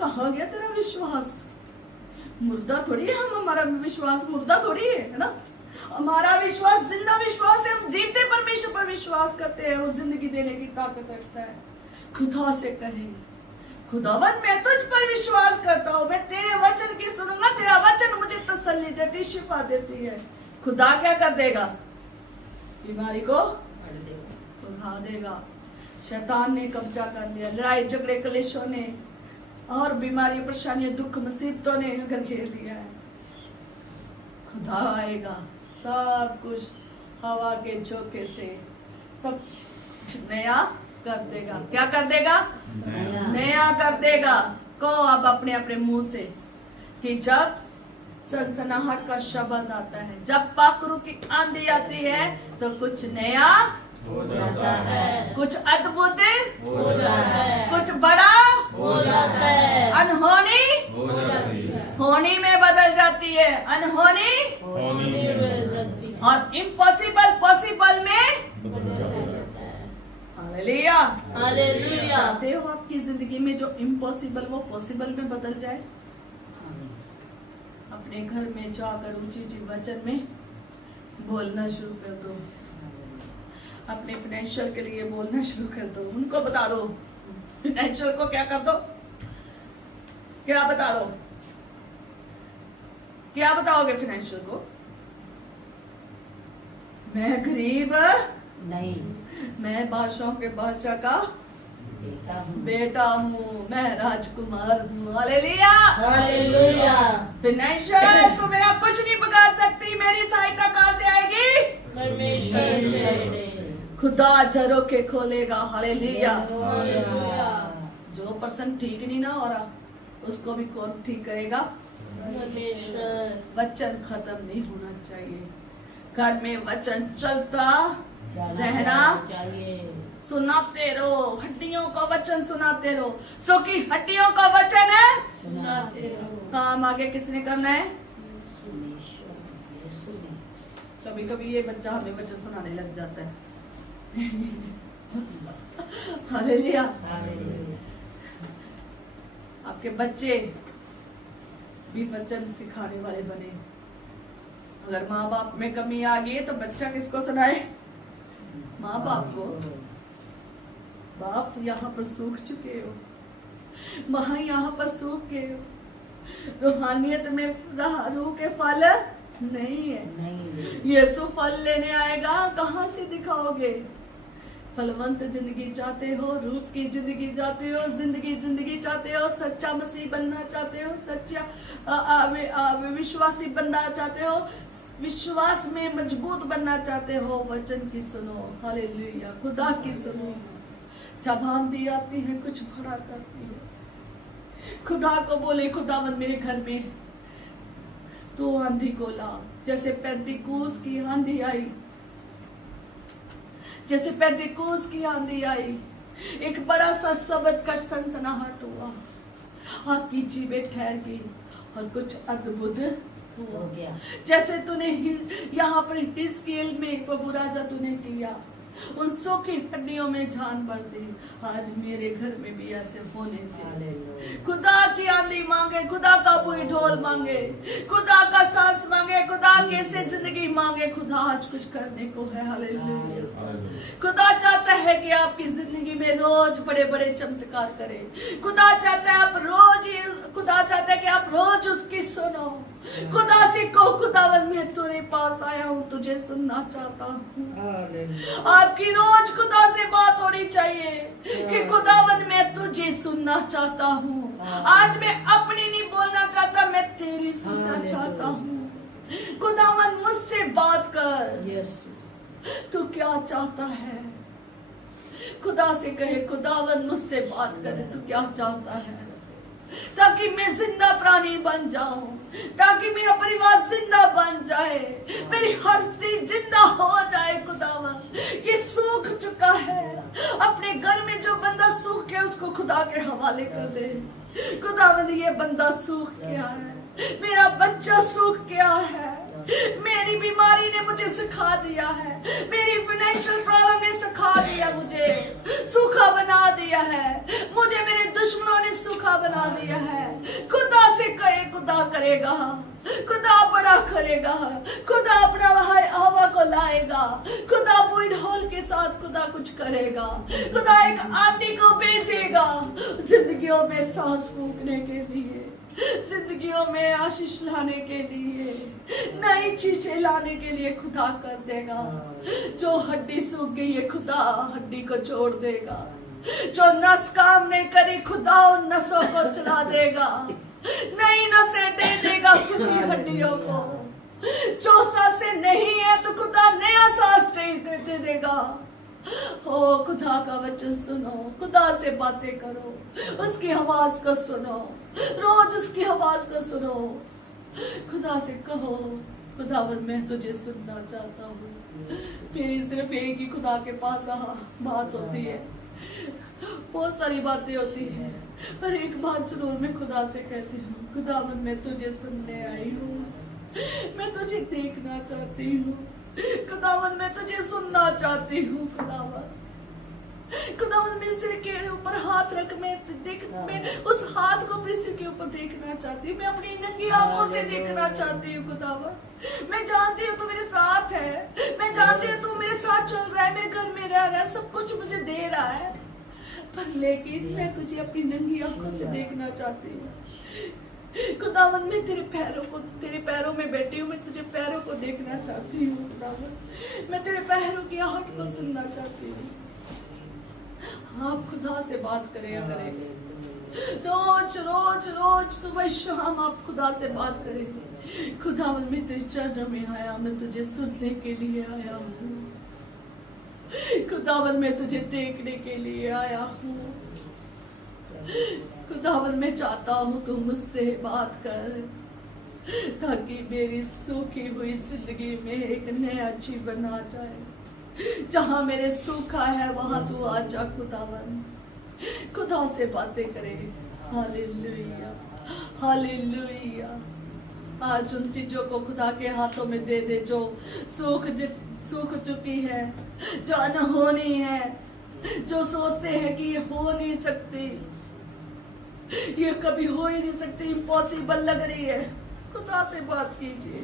कहाँ गया तेरा विश्वास? मुर्दा थोड़ी है हम, हमारा विश्वास मुर्दा थोड़ी है ना। हमारा विश्वास जिंदा विश्वास है। हम जीवते परमेश्वर पर विश्वास करते हैं, वो जिंदगी देने की ताकत रखता है। खुदा से कहे, खुदावन मैं तुझ पर विश्वास करता हूँ, मैं तेरे वचन की सुनूंगा, तेरा वचन मुझे तसल्ली देती, शिफा देती है। खुदा क्या कर देगा? बीमारी को उठा देगा। शैतान ने कब्जा कर लिया, लड़ाई झगड़े कलेशों ने और बीमारी परेशानियां दुख मुसीबतों ने अगर घेर लिया है, खुदा आएगा, सब कुछ हवा के झोंके से सब नया कर देगा। क्या कर देगा? नया कर देगा। कहो अब अपने अपने मुंह से कि जब सनसनाहट का शब्द आता है, जब पाखरू की आंधी आती है, तो कुछ नया हो जाता है, कुछ अद्भुत हो जाता है, कुछ बड़ा हो जाता है, अनहोनी हो जाती है, होनी में बदल जाती है, अनहोनी होनी में बदल जाती है, और इम्पॉसिबल पॉसिबल में बदल जाता है। हालेलुया। हालेलुया। चाहते हो आपकी जिंदगी में जो इम्पॉसिबल वो पॉसिबल में बदल जाए? अपने घर में जाकर ऊंची वचन में बोलना शुरू कर दो। अपने फाइनेंशियल के लिए बोलना शुरू कर दो। उनको बता दो फाइनेंशियल को क्या कर दो, क्या बता दो, क्या बताओगे फाइनेंशियल को? मैं गरीब नहीं, मैं बादशाह के बादशाह का बेटा हूँ, मैं राजकुमार हूँ। हालेलुया। हालेलुया। फाइनेंशियल तो मेरा कुछ नहीं बिगाड़ सकती, मेरी सहायता कहाँ से आएगी? परमेश्वर से। खुदा झरोखे खोलेगा। हालेलुया। हालेलुया। जो पर्सन ठीक नहीं ना हो रहा, उसको भी कौन ठीक करेगा? परमेश्वर। वचन खत्म नहीं होना चाहिए। घर में वचन चलता रहना चाहिए। सुनाते रहो, हड्डियों का वचन सुनाते रहो। सो की हड्डियों का वचन है, सुनाते रहो। काम आगे किसने करना है? यीशु ने। कभी कभी ये बच्चा हमें वचन सुनाने लग जाता है। हालेलुया। हालेलुया। आपके बच्चे भी वचन सिखाने वाले बने। अगर माँ बाप में कमी आ गई है तो बच्चा किसको सुनाए? माँ बाप को। बाप यहाँ पर सूख चुके हो, माँ यहाँ पर सूख गए हो। रूहानियत में रूह के फल नहीं है। नहीं। यीशु फल लेने आएगा, कहाँ से दिखाओगे? फलवंत जिंदगी चाहते हो, रूस की जिंदगी चाहते हो, जिंदगी चाहते हो, सच्चा मसीह बनना चाहते हो, सच्चा विश्वासी बनना चाहते हो, विश्वास में मजबूत बनना चाहते हो, वचन की सुनो। हालेलुया। खुदा की सुनो। जब आंधी आती है कुछ बड़ा करती है। खुदा को बोले, खुदावंद मेरे घर में तू आंधी को ला। जैसे पेंतिकोस की आंधी आई, जैसे पेंतिकोस की आंधी आई, एक बड़ा सा शब्द का सनसनाहट हुआ। आपकी जीभें ठहर गई और कुछ अद्भुत हो हुआ। गया। जैसे तूने यहाँ पर हिजकिय्याह में प्रभु राजा तूने किया, उन सौ की हड्डियों में जान भर दी, आज मेरे घर में भी ऐसे होने दे। हालेलुया। खुदा की आंधी मांगे, खुदा का बुरी ढोल मांगे, खुदा का सांस मांगे, खुदा कैसे जिंदगी मांगे, खुदा आज कुछ करने को है। हालेलुया। खुदा चाहता है कि आपकी जिंदगी में रोज बड़े बड़े चमत्कार करे। खुदा चाहता है खुदा चाहता है कि आप रोज उसकी सुनो। खुदा से को खुदावन मैं तेरे पास आया हूँ, तुझे सुनना चाहता हूँ। हालेलुया। आपकी रोज खुदा से बात होनी चाहिए कि खुदावन मैं तुझे सुनना चाहता हूँ। आज मैं अपनी नहीं बोलना चाहता, मैं तेरी सुनना चाहता हूँ। खुदावन मुझसे बात कर, यस। तू क्या चाहता है। खुदा से कहे खुदावन मुझसे बात करे, तू क्या चाहता है, ताकि मैं जिंदा प्राणी बन जाऊं, ताकि मेरा परिवार जिंदा बन जाए, मेरी हर चीज जिंदा हो जाए। खुदावन ये सूख चुका है, अपने घर में जो बंदा सूख गया उसको खुदा के हवाले कर दे। खुदावन ये बंदा सूख गया है, मेरा बच्चा सूख गया है, मेरी बीमारी ने मुझे सिखा दिया है, मेरी फाइनेंशियल प्रॉब्लम ने सिखा दिया, मुझे सूखा बना दिया है, मुझे मेरे दुश्मनों ने सूखा बना दिया है। खुदा से कहे खुदा करेगा, खुदा बड़ा करेगा, खुदा अपना भाई हवा को लाएगा, खुदा बुरी ढोल के साथ खुदा कुछ करेगा, खुदा एक आंधी को भेजेगा जिंदगियों में सांस फूंकने के लिए, जिंदगियों में आशीष लाने के लिए, नई चीजें लाने के लिए खुदा कर देगा। जो हड्डी सूख गई है खुदा हड्डी को छोड़ देगा, जो नस काम नहीं करी खुदा उन नसों को चला देगा, नई नसें दे देगा सूखी हड्डियों को। जो सांसें नहीं है तो खुदा नया सांस दे देगा। ओ खुदा का वचन सुनो, खुदा से बातें करो, उसकी आवाज को सुनो, रोज उसकी आवाज को सुनो। खुदा से कहो खुदावन मैं तुझे सुनना चाहता हूँ। मेरी सिर्फ एक ही खुदा के पास बात होती है, बहुत सारी बातें होती है, पर एक बात जरूर मैं खुदा से कहती हूँ, खुदावन मैं तुझे सुनने आई हूँ, मैं तुझे देखना चाहती हूँ, खुदावन मैं तुझे सुनना चाहती हूँ। खुदावन मेरे सिर के ऊपर हाथ रख, मैं उस हाथ को अपने सिर के ऊपर देखना चाहती हूँ, मैं अपनी नंगी आंखों से देखना चाहती हूँ। खुदावन मैं जानती हूँ तू मेरे साथ है, मैं जानती हूँ तू मेरे साथ चल रहा है, मेरे घर में रह रहा है, सब कुछ मुझे दे रहा है, पर लेकिन मैं तुझे अपनी नंगी आंखों से देखना चाहती हूँ। खुदावन मैं तेरे पैरों में बैठी हूँ, मैं तुझे पैरों को देखना चाहती हूँ। खुदावन मैं तेरे पैरों की आहट को सुनना चाहती हूँ। आप खुदा से बात करें, रोज रोज रोज सुबह शाम आप खुदा से बात करें। खुदावन मैं तेरे चरणों में आया, मैं तुझे सुनने के लिए आया हूँ। खुदावन मैं तुझे देखने के लिए आया हूँ। खुदावन मैं चाहता हूँ तू मुझसे बात कर, ताकि मेरी सूखी हुई जिंदगी में एक नया जीवन आ जाए। जहाँ मेरे सूखा है वहां तू आ जा। खुदावन खुदा से बातें करे। Hallelujah hallelujah. आज उन चीजों को खुदा के हाथों में दे दे जो सूख चुकी है, जो अनहोनी है, जो सोचते हैं कि ये हो नहीं सकती, ये कभी हो ही नहीं सकती, इम्पॉसिबल लग रही है। खुदा से बात कीजिए।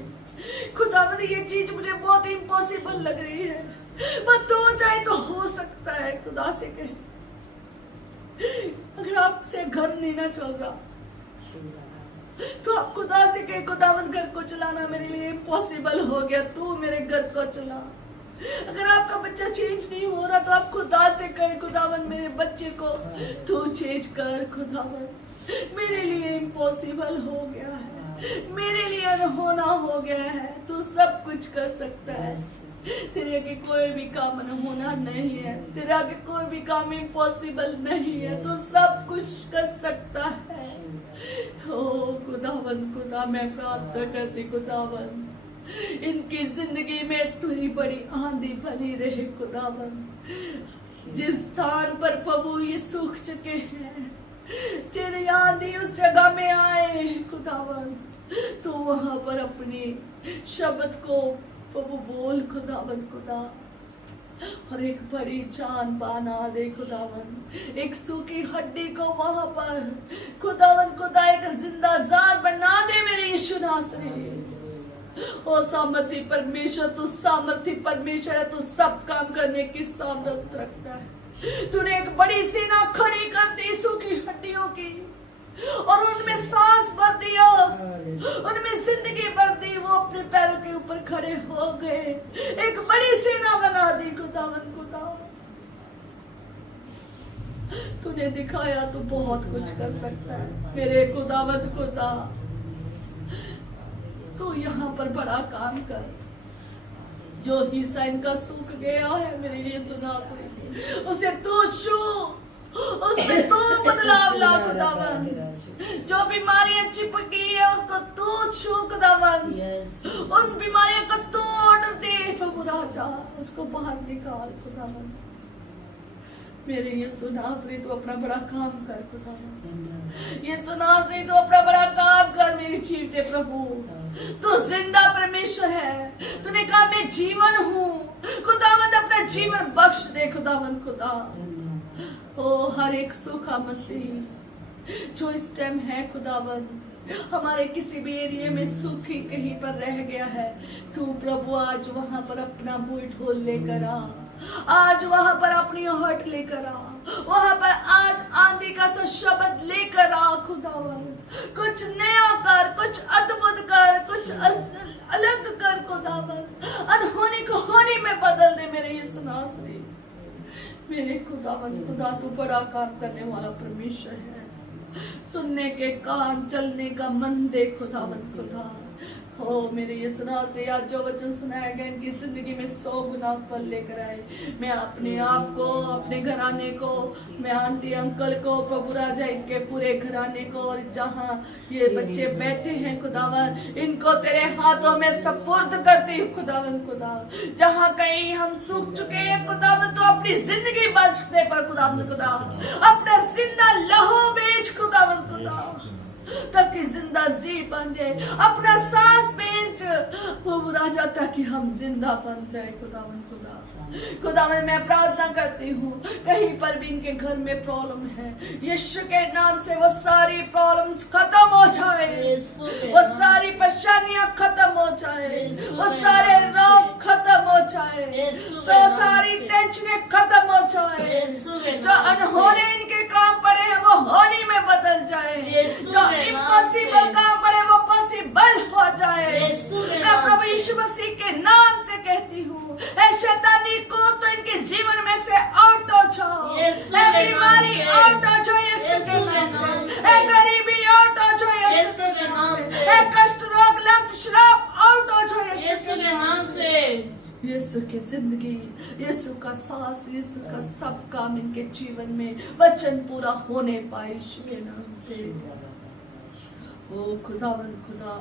खुदावन ये चीज मुझे बहुत इम्पॉसिबल लग रही है, पर तो जाए तो हो सकता है। खुदा से कहे अगर आपसे घर नहीं ना चल रहा तो आप खुदा से कहे खुदावन घर को चलाना मेरे लिए इम्पॉसिबल हो गया, तू मेरे घर को चला। अगर आपका बच्चा चेंज नहीं हो रहा तो आप खुदा से कहे खुदावन मेरे बच्चे को तू चेंज कर। खुदावन मेरे लिए इम्पॉसिबल हो गया है, मेरे लिए अनहोना हो गया है, तू सब कुछ कर सकता है। तेरे आगे कोई भी काम अनहोना नहीं है, तेरे आगे कोई भी काम इम्पॉसिबल नहीं है, तू सब कुछ कर सकता है। ओ खुदावन खुदा मैं प्रार्थना करती खुदावन इनकी जिंदगी में तेरी बड़ी आंधी बनी रहे। खुदावन जिस स्थान पर प्रभु ये सूख चुके हैं तेरी आंधी उस जगह में आए खुदावन, तो वहां पर अपने शब्द को प्रभु बोल खुदावन खुदा, और एक बड़ी जान बना दे खुदावन, एक सूखी हड्डी को वहां पर खुदावन खुदा एक जिंदा जान बना दे मेरे यीशु नासरी। ओ सामर्थी परमेश्वर, तू सामर्थी परमेश्वर है, तू सब काम करने की सामर्थ रखता है। तूने एक बड़ी सेना खड़ी कर दी सूखी हड्डियों की, और उनमें सांस भर दिया, उनमें जिंदगी भर दी, वो अपने पैरों के ऊपर खड़े हो गए, एक बड़ी सेना बना दी खुदावन खुदा। तूने दिखाया तू बहुत कुछ कर सकता है मेरे खुदावन खुदा। तू यहाँ पर बड़ा काम कर, जो हिस्सा इनका सूख गया है मेरे यीशु नासरी, उसे तू छू, उसमें तू बदलाव ला खुदावन। जो बीमारियां चिपकी है उसको तू छू खुदावन, उन बीमारियों को तू ऑर्डर दे प्रभु राजा, उसको बाहर निकाल खुदावन। मेरे यीशु नासरी तू अपना बड़ा काम कर खुदावन, यीशु नासरी तू अपना बड़ा काम कर मेरी जीवते प्रभु। तू जिंदा परमेश्वर है, तूने कहा मैं जीवन हूँ खुदावंद, अपना जीवन बख्श दे खुदावंद खुदा। ओ हर एक सूखा मसीह जो इस टाइम है खुदावंद, हमारे किसी भी एरिया में सूखी कहीं पर रह गया है, तू प्रभु आज वहां पर अपना बूढ़ ढोल लेकर आ, आज वहां पर अपनी हट लेकर आ, वहां पर आज आंधी का सा शब्द लेकर आ खुदावन। कुछ नया कर, कुछ अद्भुत कर, कुछ अलग कर खुदावन, अनहोनी को होनी में बदल दे मेरे यीशु नासरी। मेरे खुदावन खुदा तू बड़ा काम करने वाला परमेश्वर है, सुनने के कान, चलने का मन दे खुदावन खुदा। हो मेरे यीशु नासरी आज जो वचन सुनाया गया इनकी जिंदगी में 100 गुना फल लेकर आए। मैं अपने आप को, अपने घराने को, मैं आंटी अंकल को, प्रभु राजा इनके पूरे घराने को, और जहाँ ये बच्चे बैठे हैं खुदावन, इनको तेरे हाथों में सपुर्द करती हूँ खुदावन खुदा। जहाँ कहीं हम सूख चुके हैं खुदावन, तो अपनी जिंदगी बच दे पर खुदावन खुदा, अपना जिंदा लहू बेच खुदावन खुदा, ताकि जिंदा जी बन जाए, अपना सांस बेच प्रभु राजा, ताकि हम जिंदा बन जाए खुदावन खुदा। खुदावन मैं प्रार्थना करती हूँ कहीं पर भी इनके घर में प्रॉब्लम है, यीशु के नाम से वो सारी प्रॉब्लम्स खत्म हो जाए, वो सारी परेशानियां खत्म हो जाए, वो सारे रोग खत्म हो जाए, वो सारी टेंशनें खत्म हो जाए, जो अनहोने इनके काम पड़े हैं वो होनी में बदल जाए, जो इम्पॉसिबल काम पड़े वो पॉसिबल हो जाए। मैं प्रभु यीशु मसीह के नाम से कहती हूँ, ऐ शैतानी को तो इनके जीवन में से आउट हो जाओ, ऐ बीमारी आउट हो जाओ यीशु के नाम से, ऐ गरीबी आउट हो जाओ यीशु के नाम से, ऐ कष्ट रोग लत श्राप आउट हो जाओ यीशु के नाम से। यीशु की जिंदगी, यीशु का सांस, यीशु का सब काम इनके जीवन में वचन पूरा होने पाए यीशु के नाम से। ओ खुदावन खुदा,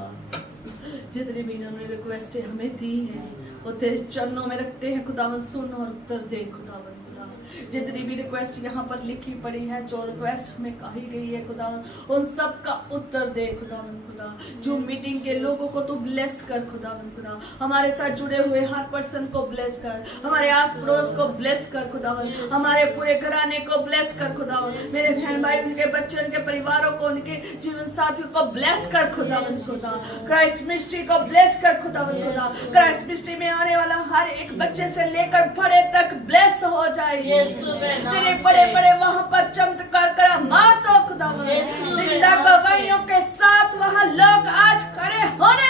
जितने भी इन्होंने रिक्वेस्ट हमें दी है वो तेरे चरणों में रखते हैं खुदावन, सुन और उत्तर दे खुदावन खुदा। जितनी भी रिक्वेस्ट यहाँ पर लिखी पड़ी है, जो रिक्वेस्ट हमें कही गई है खुदावन, उन सब का उत्तर दे खुदावन खुदा। जो मीटिंग के लोगों को तू ब्लेस कर खुदावन खुदा, हमारे साथ जुड़े हुए हर पर्सन को ब्लेस कर, हमारे आस पड़ोस को ब्लेस कर खुदावन, हमारे पूरे घराने को ब्लेस कर खुदावन, मेरे बहन भाई, उनके बच्चे, उनके परिवारों को, उनके जीवन साथियों को ब्लेस कर खुदावन खुदा। क्राइस्ट मिनिस्ट्री को ब्लेस कर खुदावन खुदा, क्राइस्ट मिनिस्ट्री में आने वाला हर एक बच्चे से लेकर बड़े तक ब्लेस हो जाए। तेरे बड़े बड़े वहाँ पर चमत्कार करा मातो खुदावन, जिंदा गवाहियों के साथ वहाँ लोग आज खड़े होने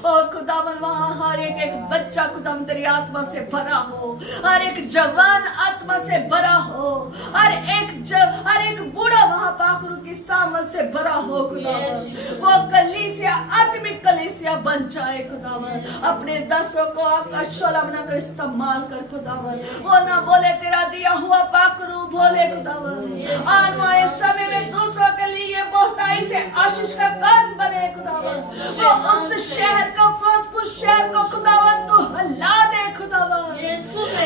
ओ खुदावन, वहाँ हर एक बच्चा खुदावन तेरी आत्मा से भरा हो, हर एक जवान आत्मा से भरा हो, हर एक बूढ़ा वहाँ पाखरू की सामत से भरा हो खुदावन। वो कलीसिया आत्मिक कलीसिया बन जाए खुदावन, अपने दासों को आपका शोला बनाकर इस्तेमाल कर खुदावन। वो ना बोले तेरा दिया हुआ पाखरू बोले खुदावन, आने वाले समय में दूसरों के लिए बहुताई से आशीष का कारण बने खुदावन। वो उस शहर को, फिरोजपुर शहर को खुदावन तू हिला दे खुदावन,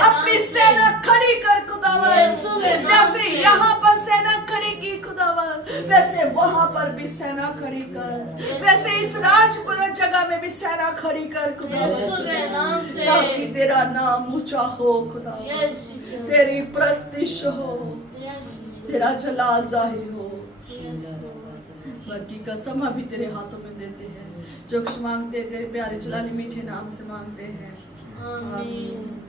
अपनी सेना खड़ी कर खुदावन, यीशु के नाम जैसे से। यहाँ पर सेना खड़ेगी खुदावन, वैसे वहां पर भी सेना खड़ी कर, वैसे इस राजपुरा जगह में भी सेना खड़ी कर यीशु खुदावन, के नाम से। ताकि तेरा नाम ऊंचा हो खुदावन, यीशु। तेरी प्रस्तिश हो, यीशु। तेरा जलाल जाहिर हो। यीशु। बाकी कसम अभी तेरे हाथों में देते हैं, जो कुछ मांगते हैं तेरे प्यारे चलाने मीठे नाम से मांगते हैं। आमीन।